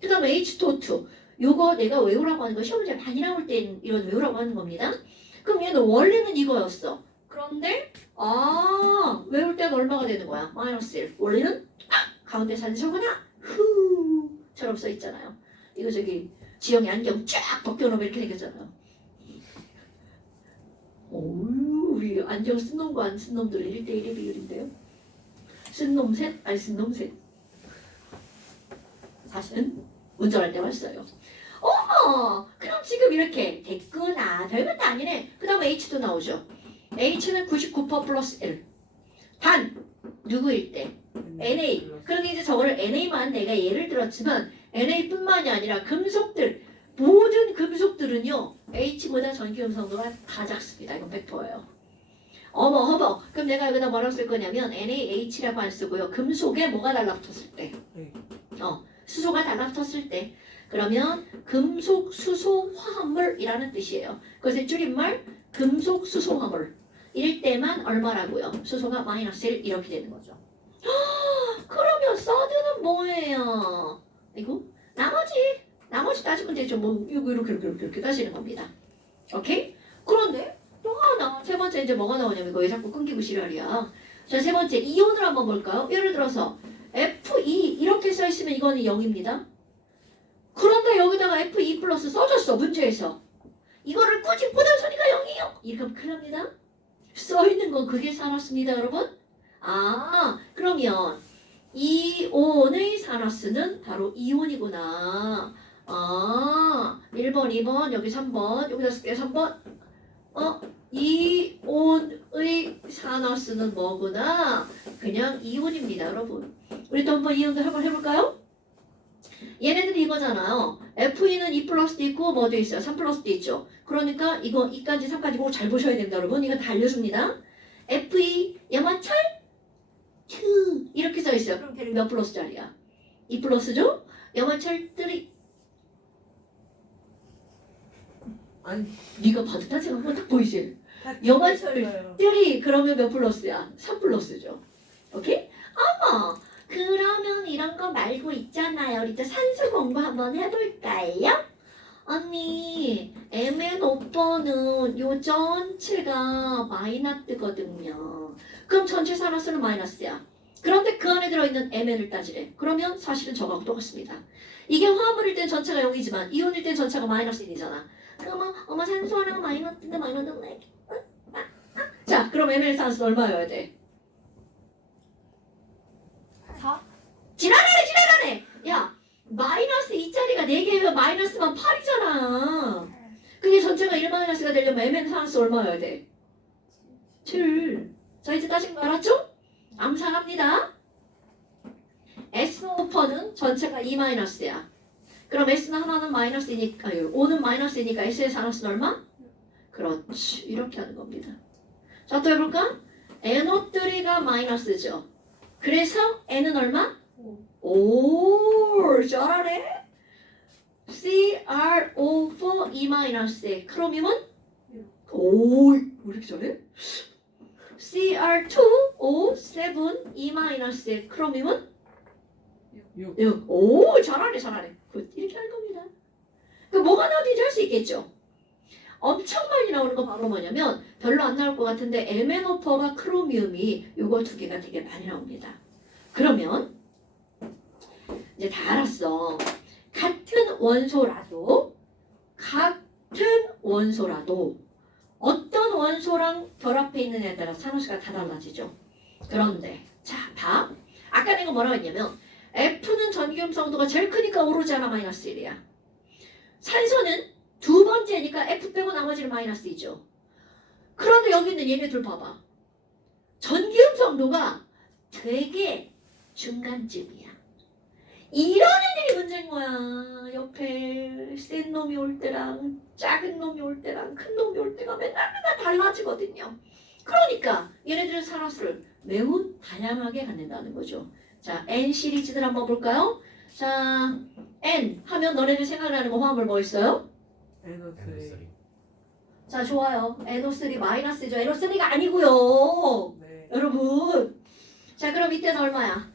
그 다음에 H2O2. 요거 내가 외우라고 하는 거 시험 문제 많이 나올 땐 이런 외우라고 하는 겁니다. 그럼 얘는 원래는 이거였어. 그런데 외울 때는 얼마가 되는 거야? 마이너스 1. 원래는 가운데 산소구나. 후처럼 써 있잖아요. 이거 저기 지영이 안경 쫙 벗겨놓으면 이렇게 생겼잖아요. 오우, 우리 안경 쓴 놈과 안 쓴 놈들 1대1의 비율인데요. 쓴 놈 셋, 안 쓴 놈 셋. 사실은 운전할 때만 써요. 그럼 지금 이렇게 됐구나. 별것도 아니네. 그 다음에 H도 나오죠. H는 99% 플러스 1. 단, 누구일 때? NA. 그런데 이제 저거를 NA만 내가 예를 들었지만 NA뿐만이 아니라 금속들, 모든 금속들은요. H보다 전기음성도가 다 작습니다. 이건 100%예요. 어머. 그럼 내가 여기다 뭐라고 쓸 거냐면 NaH라고 안 쓰고요. 금속에 뭐가 달라붙었을 때. 수소가 달라붙었을 때. 그러면 금속 수소 화합물이라는 뜻이에요. 그것의 줄임말 금속 수소 화물. 이럴 때만 얼마라고요? 수소가 마이너스 1 이렇게 되는 거죠. 그러면 서드는 뭐예요? 이거 나머지 따지면 되죠. 뭐 이렇게 따지는 겁니다. 오케이? 그런데 또 하나 세 번째 이제 뭐가 나오냐면 이거 왜 자꾸 끊기고 지랄이야. 자, 세 번째 이온을 한번 볼까요? 예를 들어서 Fe 이렇게 써 있으면 이거는 0입니다. 그런데 여기다가 Fe 플러스 써줬어 문제에서. 이거를 꾸준히 보던 소리가 0이에요. 이러면 큰일 납니다. 써있는 건 그게 살았습니다 여러분. 그러면 이온의 산화수는 바로 이온이구나. 1번 2번 여기 3번 여기다 쓸게요 3번. 이온의 산화수는 뭐구나? 그냥 이온입니다 여러분. 우리 또 한번 이온도 한번 해볼까요? 얘네들이 이거잖아요. Fe는 2 플러스도 있고 뭐도 있어요? 3 플러스도 있죠. 그러니까 이거 2까지 3까지 꼭 잘 보셔야 됩니다 여러분. 이거 다 알려줍니다. Fe 염화철 2 이렇게 써 있어요. 그럼 걔는 몇 플러스짜리야? 2 플러스죠? 염화철 3. 아니 네가 받았다 생각하면 딱 보이지? 염화철 3 그러면 몇 플러스야? 3 플러스죠. 오케이? 그러면 이런 거 말고 있잖아요. 우리 이제 산소 공부 한번 해볼까요? 언니, MnO4는 요 전체가 마이너스거든요. 그럼 전체 산화수는 마이너스야. 그런데 그 안에 들어있는 Mn을 따지래. 그러면 사실은 저거하고 똑같습니다. 이게 화합물일 땐 전체가 0이지만 이온일 땐 전체가 마이너스 1이잖아. 그러면 엄마 산소 하나가 마이너스인데 마이너스인데 자, 그럼 Mn의 산화수는 얼마여야 돼? 4? 지랄하네. 야, 마이너스 2짜리가 4개면 마이너스만 8이잖아. 근데 전체가 1 마이너스가 되려면 Mn 산화수 얼마여야 돼? 7. 자, 이제 따진 거 알았죠? 암산합니다. SO4는 전체가 2 마이너스야. 그럼 S는 하나는 마이너스이니까, O는 마이너스이니까 S의 산화수는 얼마? 그렇지. 이렇게 하는 겁니다. 자, 또 해볼까? NO3가 마이너스죠. 그래서 N은 얼마? 5. 잘하네. CrO4 2-에 크로뮴은? 5. 왜 이렇게 잘해? Cr2O7 2-에 크로뮴은? 6. 오, 잘하네. 이렇게 하는 겁니다. 그 뭐가 나오든지 할 수 있겠죠. 엄청 많이 나오는 거 바로 뭐냐면 별로 안 나올 것 같은데 MnO4가 크로미움이 요거 두 개가 되게 많이 나옵니다. 그러면 이제 다 알았어. 같은 원소라도 어떤 원소랑 결합해 있느냐에 따라 산화수가 다 달라지죠. 그런데 자, 봐. 아까 내가 뭐라고 했냐면 F는 전기음성도가 제일 크니까 오로지 하나 마이너스 1이야. 산소는 두 번째니까 F 빼고 나머지는 마이너스 2죠. 그런데 여기 있는 얘네들 봐봐. 전기음성도가 되게 중간쯤이야. 이런 애들이 문제인 거야. 옆에 센 놈이 올 때랑 작은 놈이 올 때랑 큰 놈이 올 때가 맨날 달라지거든요. 그러니까 얘네들은 산화수를 매우 다양하게 갖는다는 거죠. 자, N 시리즈들 한번 볼까요? 자, N 하면 너네들 생각나는 거 화합물 뭐 있어요? NO3. 자, 좋아요. NO3 마이너스죠. NO3가 아니고요. 네. 여러분. 자, 그럼 이때는 얼마야?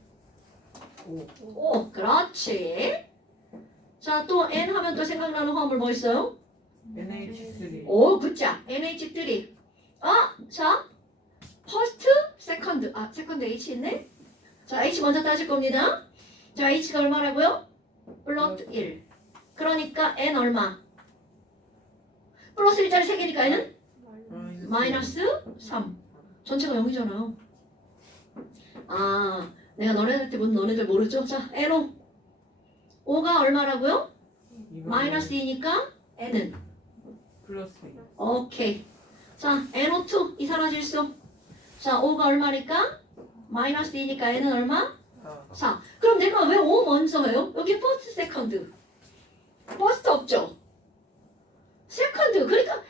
5. 5. 그렇지. 자, 또 N 하면 또 생각나는 화합물 뭐 있어요? NH3. 오, 굿자. NH3. 자, 퍼스트, 세컨드. 세컨드 H 있네? 자, H 먼저 따질 겁니다. 자, H가 얼마라고요? 플러스 1. 그러니까 N 얼마? 플러스 1짜리 3개니까 N은? 마이너스 3. 전체가 0이잖아요. 내가 너네들한테 묻는 너네들 모르죠? 자, NO. 5가 얼마라고요? 마이너스 2니까 N은? 플러스 2. 오케이. 자, NO2 이 사라질수. 자, 5가 얼마니까? 마이너스 2니까 N은 얼마? 4. 그럼 내가 왜 5 먼저 해요? 여기 퍼스트, 세컨드. 퍼스트 없죠? 세컨드. 그러니까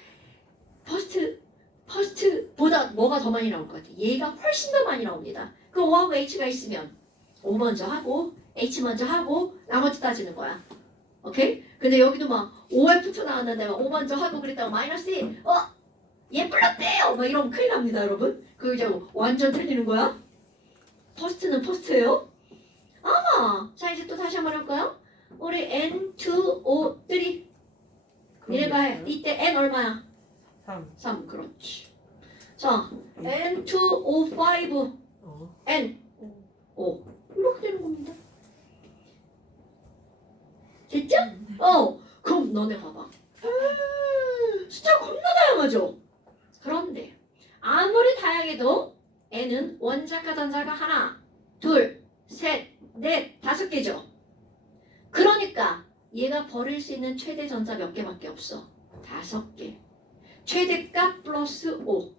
퍼스트보다 뭐가 더 많이 나올 것 같아? 얘가 훨씬 더 많이 나옵니다. 그 5하고 H가 있으면 5 먼저 하고 H 먼저 하고 나머지 따지는 거야. 오케이? 근데 여기도 막 OF2 나왔는데 막 5 먼저 하고 그랬다가 마이너스 2. 얘 불렀대요! 뭐 이러면 큰일 납니다, 여러분. 그거 이제 완전 틀리는 거야. 퍼스트는 퍼스트예요. 자, 이제 또 다시 한번 해볼까요? 우리 N2O3 얘가 해. 이때 N 얼마야? 3. 3. 그렇지. 자, N2O5 N 5 이렇게 되는 겁니다. 됐죠? 그럼 너네 봐봐. 숫자 겁나 다양하죠? 그런데 아무리 다양해도 N은 원자가 전자가 하나, 둘, 셋, 넷, 5개죠. 그러니까 얘가 버릴 수 있는 최대 전자 몇 개밖에 없어. 5개. 최대값 플러스 5.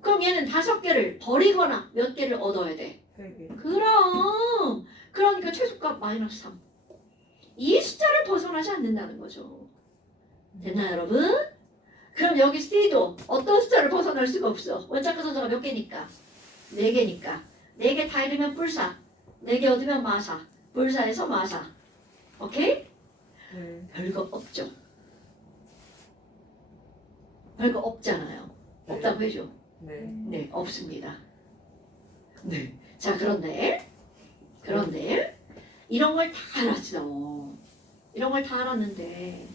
그럼 얘는 5개를 버리거나 몇 개를 얻어야 돼? 3개. 그럼. 그러니까 최소값 마이너스 3. 이 숫자를 벗어나지 않는다는 거죠. 됐나요, 여러분? 그럼 여기 C도 어떤 숫자를 벗어날 수가 없어. 원자과 전자가 몇 개니까? 4개니까. 4개 다 잃으면 뿔사. 4개 얻으면 마사. 뿔사에서 마사. 오케이? 네. 별거 없죠. 별거 없잖아요. 없다고 해줘. 네. 네, 없습니다. 네. 자, 그런데 이런 걸 다 알았어. 이런 걸 다 알았는데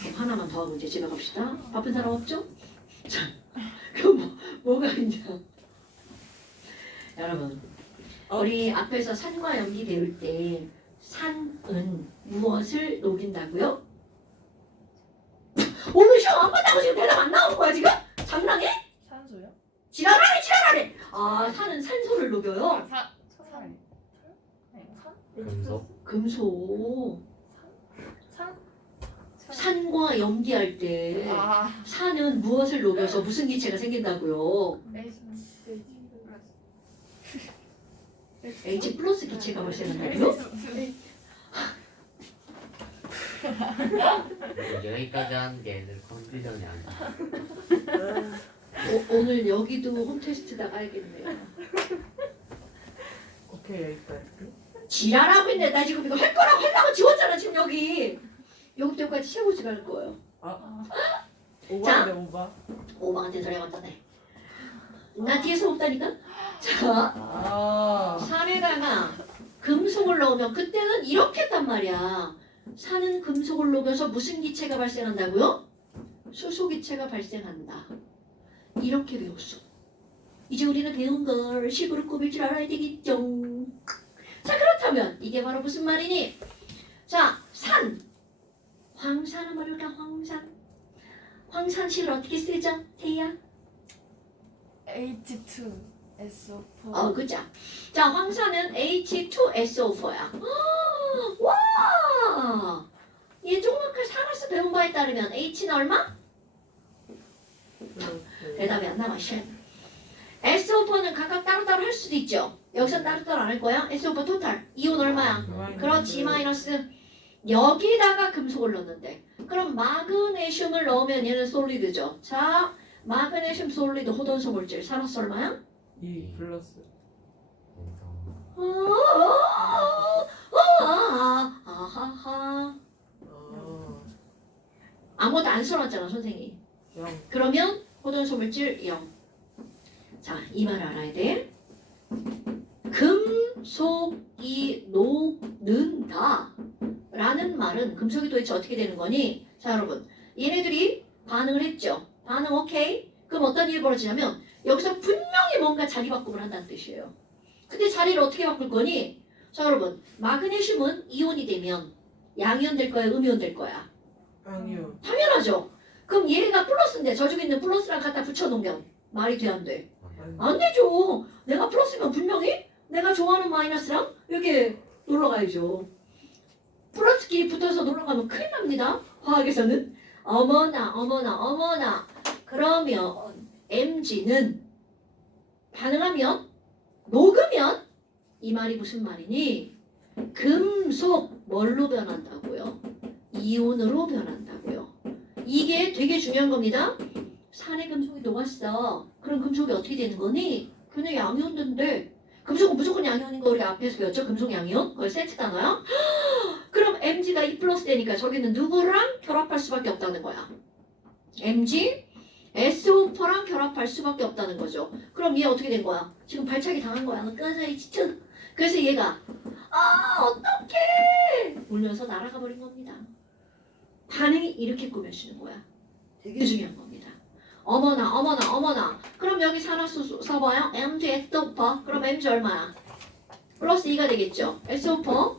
그럼 하나만 더 하고 이제 집에 갑시다. 바쁜 사람 없죠? 자, 그럼 뭐가 있냐? 여러분, 우리 앞에서 산과 염기 배울 때 산은 무엇을 녹인다고요? 오늘 시험 안 봤다고 지금 대답 안 나오는 거야 지금? 장난해? 산소요? 지랄하네. 산은 산소를 녹여요. 산? 네, 산? 금속? 금속. 산? 산과 염기할 때 산은 무엇을 녹여서 무슨 기체가 생긴다고요? H 플러스 기체가 발생한다고요? 여기까지 하는 게 애들 컨디션이 안 돼. 오늘 여기도 홈테스트 나가야겠네요. 오케이, 여기까지. 지랄하고 있네. 나 지금 이거 할 거라고 하려고 지웠잖아 지금 여기. 여기까지 채우지 말 거예요. 오바인데, 오바. 오방한테 소리가 왔다네. 나 뒤에서 없다니까? 자, 산에다가 금속을 넣으면 그때는 이렇게 했단 말이야. 산은 금속을 녹여서 무슨 기체가 발생한다고요? 수소 기체가 발생한다. 이렇게 배웠어. 이제 우리는 배운 걸 식으로 꾸밀 줄 알아야 되겠죠. 자, 그렇다면 이게 바로 무슨 말이니? 자, 산. 황산은 뭘까? 황산. 황산식을 어떻게 쓰죠? 태희야? H2SO4. 그죠? 자, 황산은 H2SO4야. 와! 얘 조금만 산화수 배운 바에 따르면 H는 얼마? 대답이 안 나와. SO4는 각각 따로따로 할 수도 있죠. 여기서 따로따로 안 할 거야. SO4 토탈. 이온 얼마야? 그렇지, 마이너스. 여기다가 금속을 넣는데 그럼 마그네슘을 넣으면 얘는 솔리드죠. 자, 마그네슘 솔리드 호돈소 물질 산화수 얼마야? 2 플러스. 아하하. 아, 아무것도 안 써놨잖아 선생님. 영. 그러면 호돈소물질 0. 자, 이 말 알아야 돼. 금속이 녹는다 라는 말은 금속이 도대체 어떻게 되는 거니? 자 여러분, 얘네들이 반응을 했죠. 반응 오케이? 그럼 어떤 일이 벌어지냐면 여기서 분명히 뭔가 자리 바꿈을 한다는 뜻이에요. 근데 자리를 어떻게 바꿀 거니? 자 여러분, 마그네슘은 이온이 되면 양이온 될 거야, 음이온 될 거야? 양이요. 당연하죠. 그럼 얘가 플러스인데 저쪽에 있는 플러스랑 갖다 붙여놓으면 말이 돼, 안 돼? 안 되죠. 내가 플러스면 분명히 내가 좋아하는 마이너스랑 이렇게 놀러가야죠. 플러스끼리 붙어서 놀러가면 큰일 납니다. 화학에서는. 어머나. 그러면 MG는 반응하면 녹으면 이 말이 무슨 말이니? 금속 뭘로 변한다고요? 이온으로 변한다고요. 이게 되게 중요한 겁니다. 산에 금속이 녹았어. 그럼 금속이 어떻게 되는 거니? 그냥 양이온인데 금속은 무조건 양이온인 거 우리가 앞에서 배웠죠? 금속 양이온? 그걸 세트 단어야? 그럼 Mg가 2 플러스 되니까 저기는 누구랑 결합할 수밖에 없다는 거야. Mg SO4랑 결합할 수밖에 없다는 거죠. 그럼 얘 어떻게 된 거야? 지금 발차기 당한 거야. 너 꺼져 이 치트. 그래서 얘가 어떡해 울면서 날아가 버린 겁니다. 반응이 이렇게 꾸며지는 거야. 되게 중요한 겁니다. 어머나. 그럼 여기 산화수 써봐요. Mg SO4. 그럼 Mg 얼마야? 플러스 2가 되겠죠. SO4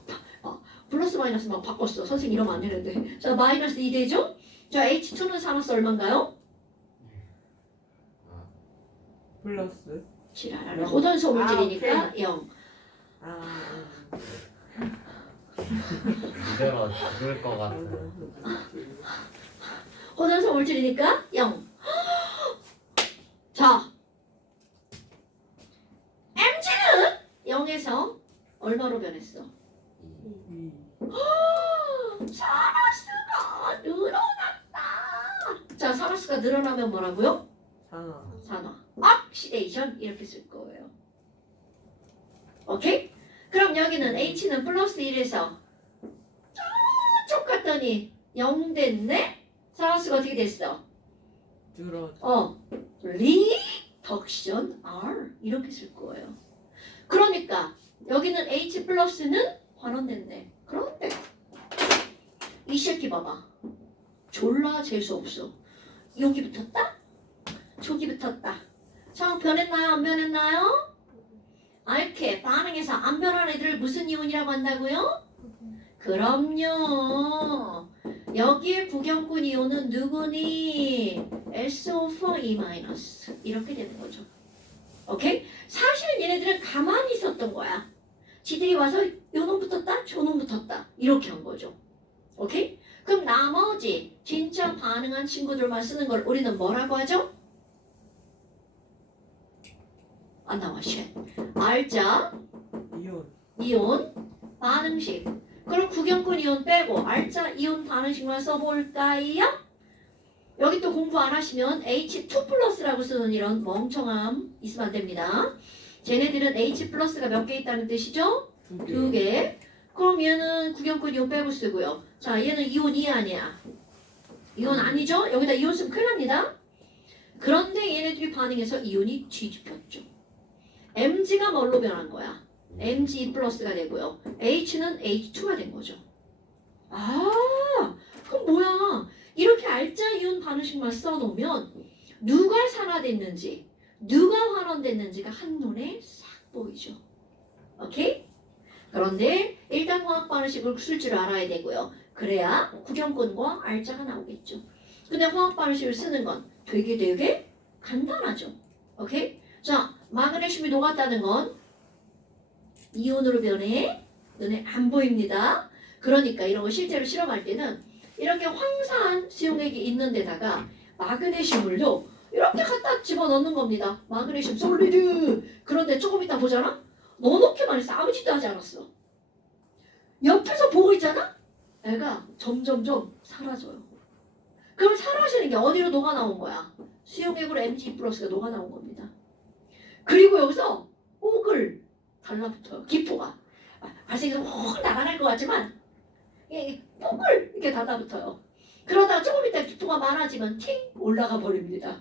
플러스 마이너스 막 바꿨어. 선생님 이러면 안 되는데. 자 마이너스 2 되죠? 자 H2는 산화수 얼마인가요? 플러스. 지랄하네. 호전소 물질이니까 0. 이대로 죽을 것 같아. 호전소 물질이니까 0. 자 Mg는 0에서 얼마로 변했어? 산화수가 늘어났다. 자 산화수가 늘어나면 뭐라고요? 산화. 옥시데이션 이렇게 쓸 거예요. 오케이? 그럼 여기는 H는 플러스 1에서 저쪽 갔더니 0 됐네? 산화수가 어떻게 됐어? 리덕션 R 이렇게 쓸 거예요. 그러니까 여기는 H 플러스는 환원됐네. 그런데 이 새끼 봐봐. 졸라 재수 없어. 여기 붙었다? 저기 붙었다. 자 변했나요? 안 변했나요? 이렇게 반응해서 안 변한 애들을 무슨 이온이라고 한다고요? 그럼요. 여기에 구경꾼 이온은 누구니? SO4E- 이렇게 되는 거죠. 오케이? 사실 얘네들은 가만히 있었던 거야. 지들이 와서 요놈 붙었다, 저놈 붙었다 이렇게 한 거죠. 오케이? 그럼 나머지 진짜 반응한 친구들만 쓰는 걸 우리는 뭐라고 하죠? 안 나와 쉣. R자 이온 반응식. 그럼 구경꾼 이온 빼고 R자 이온 반응식만 써볼까요? 여기 또 공부 안 하시면 H2 플러스라고 쓰는 이런 멍청함 있으면 안 됩니다. 쟤네들은 H 플러스가 몇 개 있다는 뜻이죠? 2개. 그럼 얘는 구경꾼 이온 빼고 쓰고요. 자 얘는 이온이 아니야. 이온 아니죠? 여기다 이온 쓰면 큰일 납니다. 그런데 얘네들이 반응해서 이온이 뒤집혔죠. Mg가 뭘로 변한 거야? Mg 플러스가 되고요. H는 H2가 된 거죠. 그럼 뭐야? 이렇게 알짜 이온 반응식만 써놓으면 누가 산화됐는지 누가 환원됐는지가 한눈에 싹 보이죠. 오케이? 그런데 일단 화학 반응식을 쓸 줄 알아야 되고요. 그래야 구경꾼과 알짜가 나오겠죠. 근데 화학 반응식을 쓰는 건 되게 간단하죠. 오케이? 자, 마그네슘이 녹았다는 건 이온으로 변해. 눈에 안 보입니다. 그러니까 이런 거 실제로 실험할 때는 이렇게 황산 수용액이 있는 데다가 마그네슘을요 이렇게 갖다 집어넣는 겁니다. 마그네슘 솔리드. 그런데 조금 이따 보잖아? 넣어놓기만 해서 아무 짓도 하지 않았어. 옆에서 보고 있잖아? 애가 점점점 사라져요. 그럼 사라지는 게 어디로 녹아 나온 거야? 수용액으로 Mg 플러스가 녹아 나온 겁니다. 그리고 여기서 옥을 달라붙어요. 기포가 발생해서 확 나가날 것 같지만 이게 뽀글 이렇게 달라붙어요. 그러다가 조금 있다 기포가 많아지면 팅 올라가 버립니다.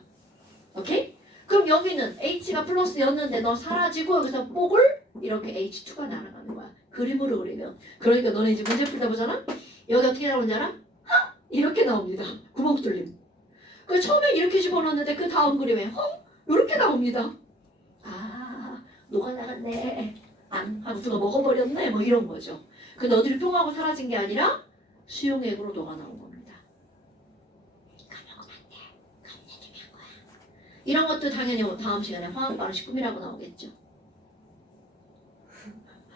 오케이? 그럼 여기는 H가 플러스였는데 너 사라지고 여기서 뽀글 이렇게 H2가 날아가는 거야. 그림으로 그리면. 그러니까 너네 이제 문제 풀다 보잖아. 여기 어떻게 나오는지 알아? 하! 이렇게 나옵니다. 구멍 뚫림. 그 처음에 이렇게 집어넣었는데 그 다음 그림에 이렇게 나옵니다. 아 녹아나갔네. 안 하고 누가 먹어버렸네. 뭐 이런 거죠. 그 너들이 뿅하고 사라진 게 아니라 수용액으로 녹아나온 겁니다. 까먹으면 안 돼. 굉장히 중요한 거야. 이런 것도 당연히 다음 시간에 화학 반응식 꿈이라고 나오겠죠.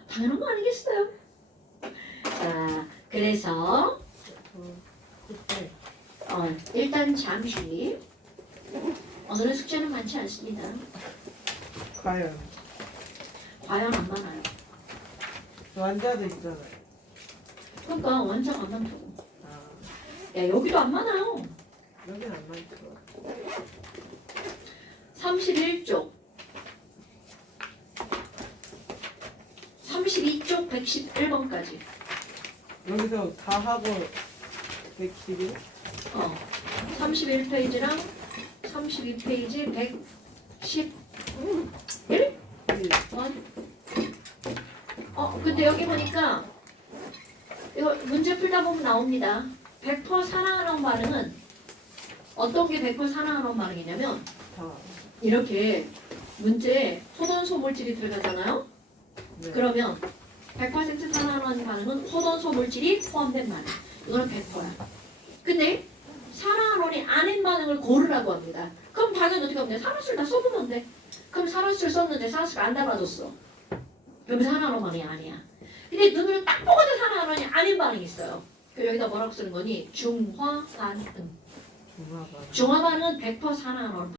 당연한 거 아니겠어요? 자, 그래서 그때 일단 잠시 오늘은 숙제는 많지 않습니다. 과연 과연 안 많아요. 완자도 있잖아요. 그러니까 원자가 안 많다고. 아 야 여기도 안 많아요. 여긴 안 많죠. 31쪽 32쪽 111번까지. 여기서 다 하고 111? 31페이지랑 32페이지 111? 근데 여기 보니까 이거 문제 풀다 보면 나옵니다. 100% 산화한원 반응은 어떤 게 100% 산화한원 반응이냐면 다. 이렇게 문제에 호돈소 물질이 들어가잖아요. 네. 그러면 100% 산화한원 반응은 호돈소 물질이 포함된 반응. 이거는 100%야. 근데 산화한원이 아닌 반응을 고르라고 합니다. 그럼 당연히 어떻게 하면 돼? 산화수를 다 써보면 돼. 그럼 산화수를 썼는데 산화수가 안 달아줬어. 그럼 산화한원 반응이 아니야. 근데 눈으로 딱 보고도 산화한원이 아닌 반응이 있어요. 그래서 여기다 뭐라고 쓰는 거니? 중화 반응. 중화반. 중화 반응은 100% 산화한원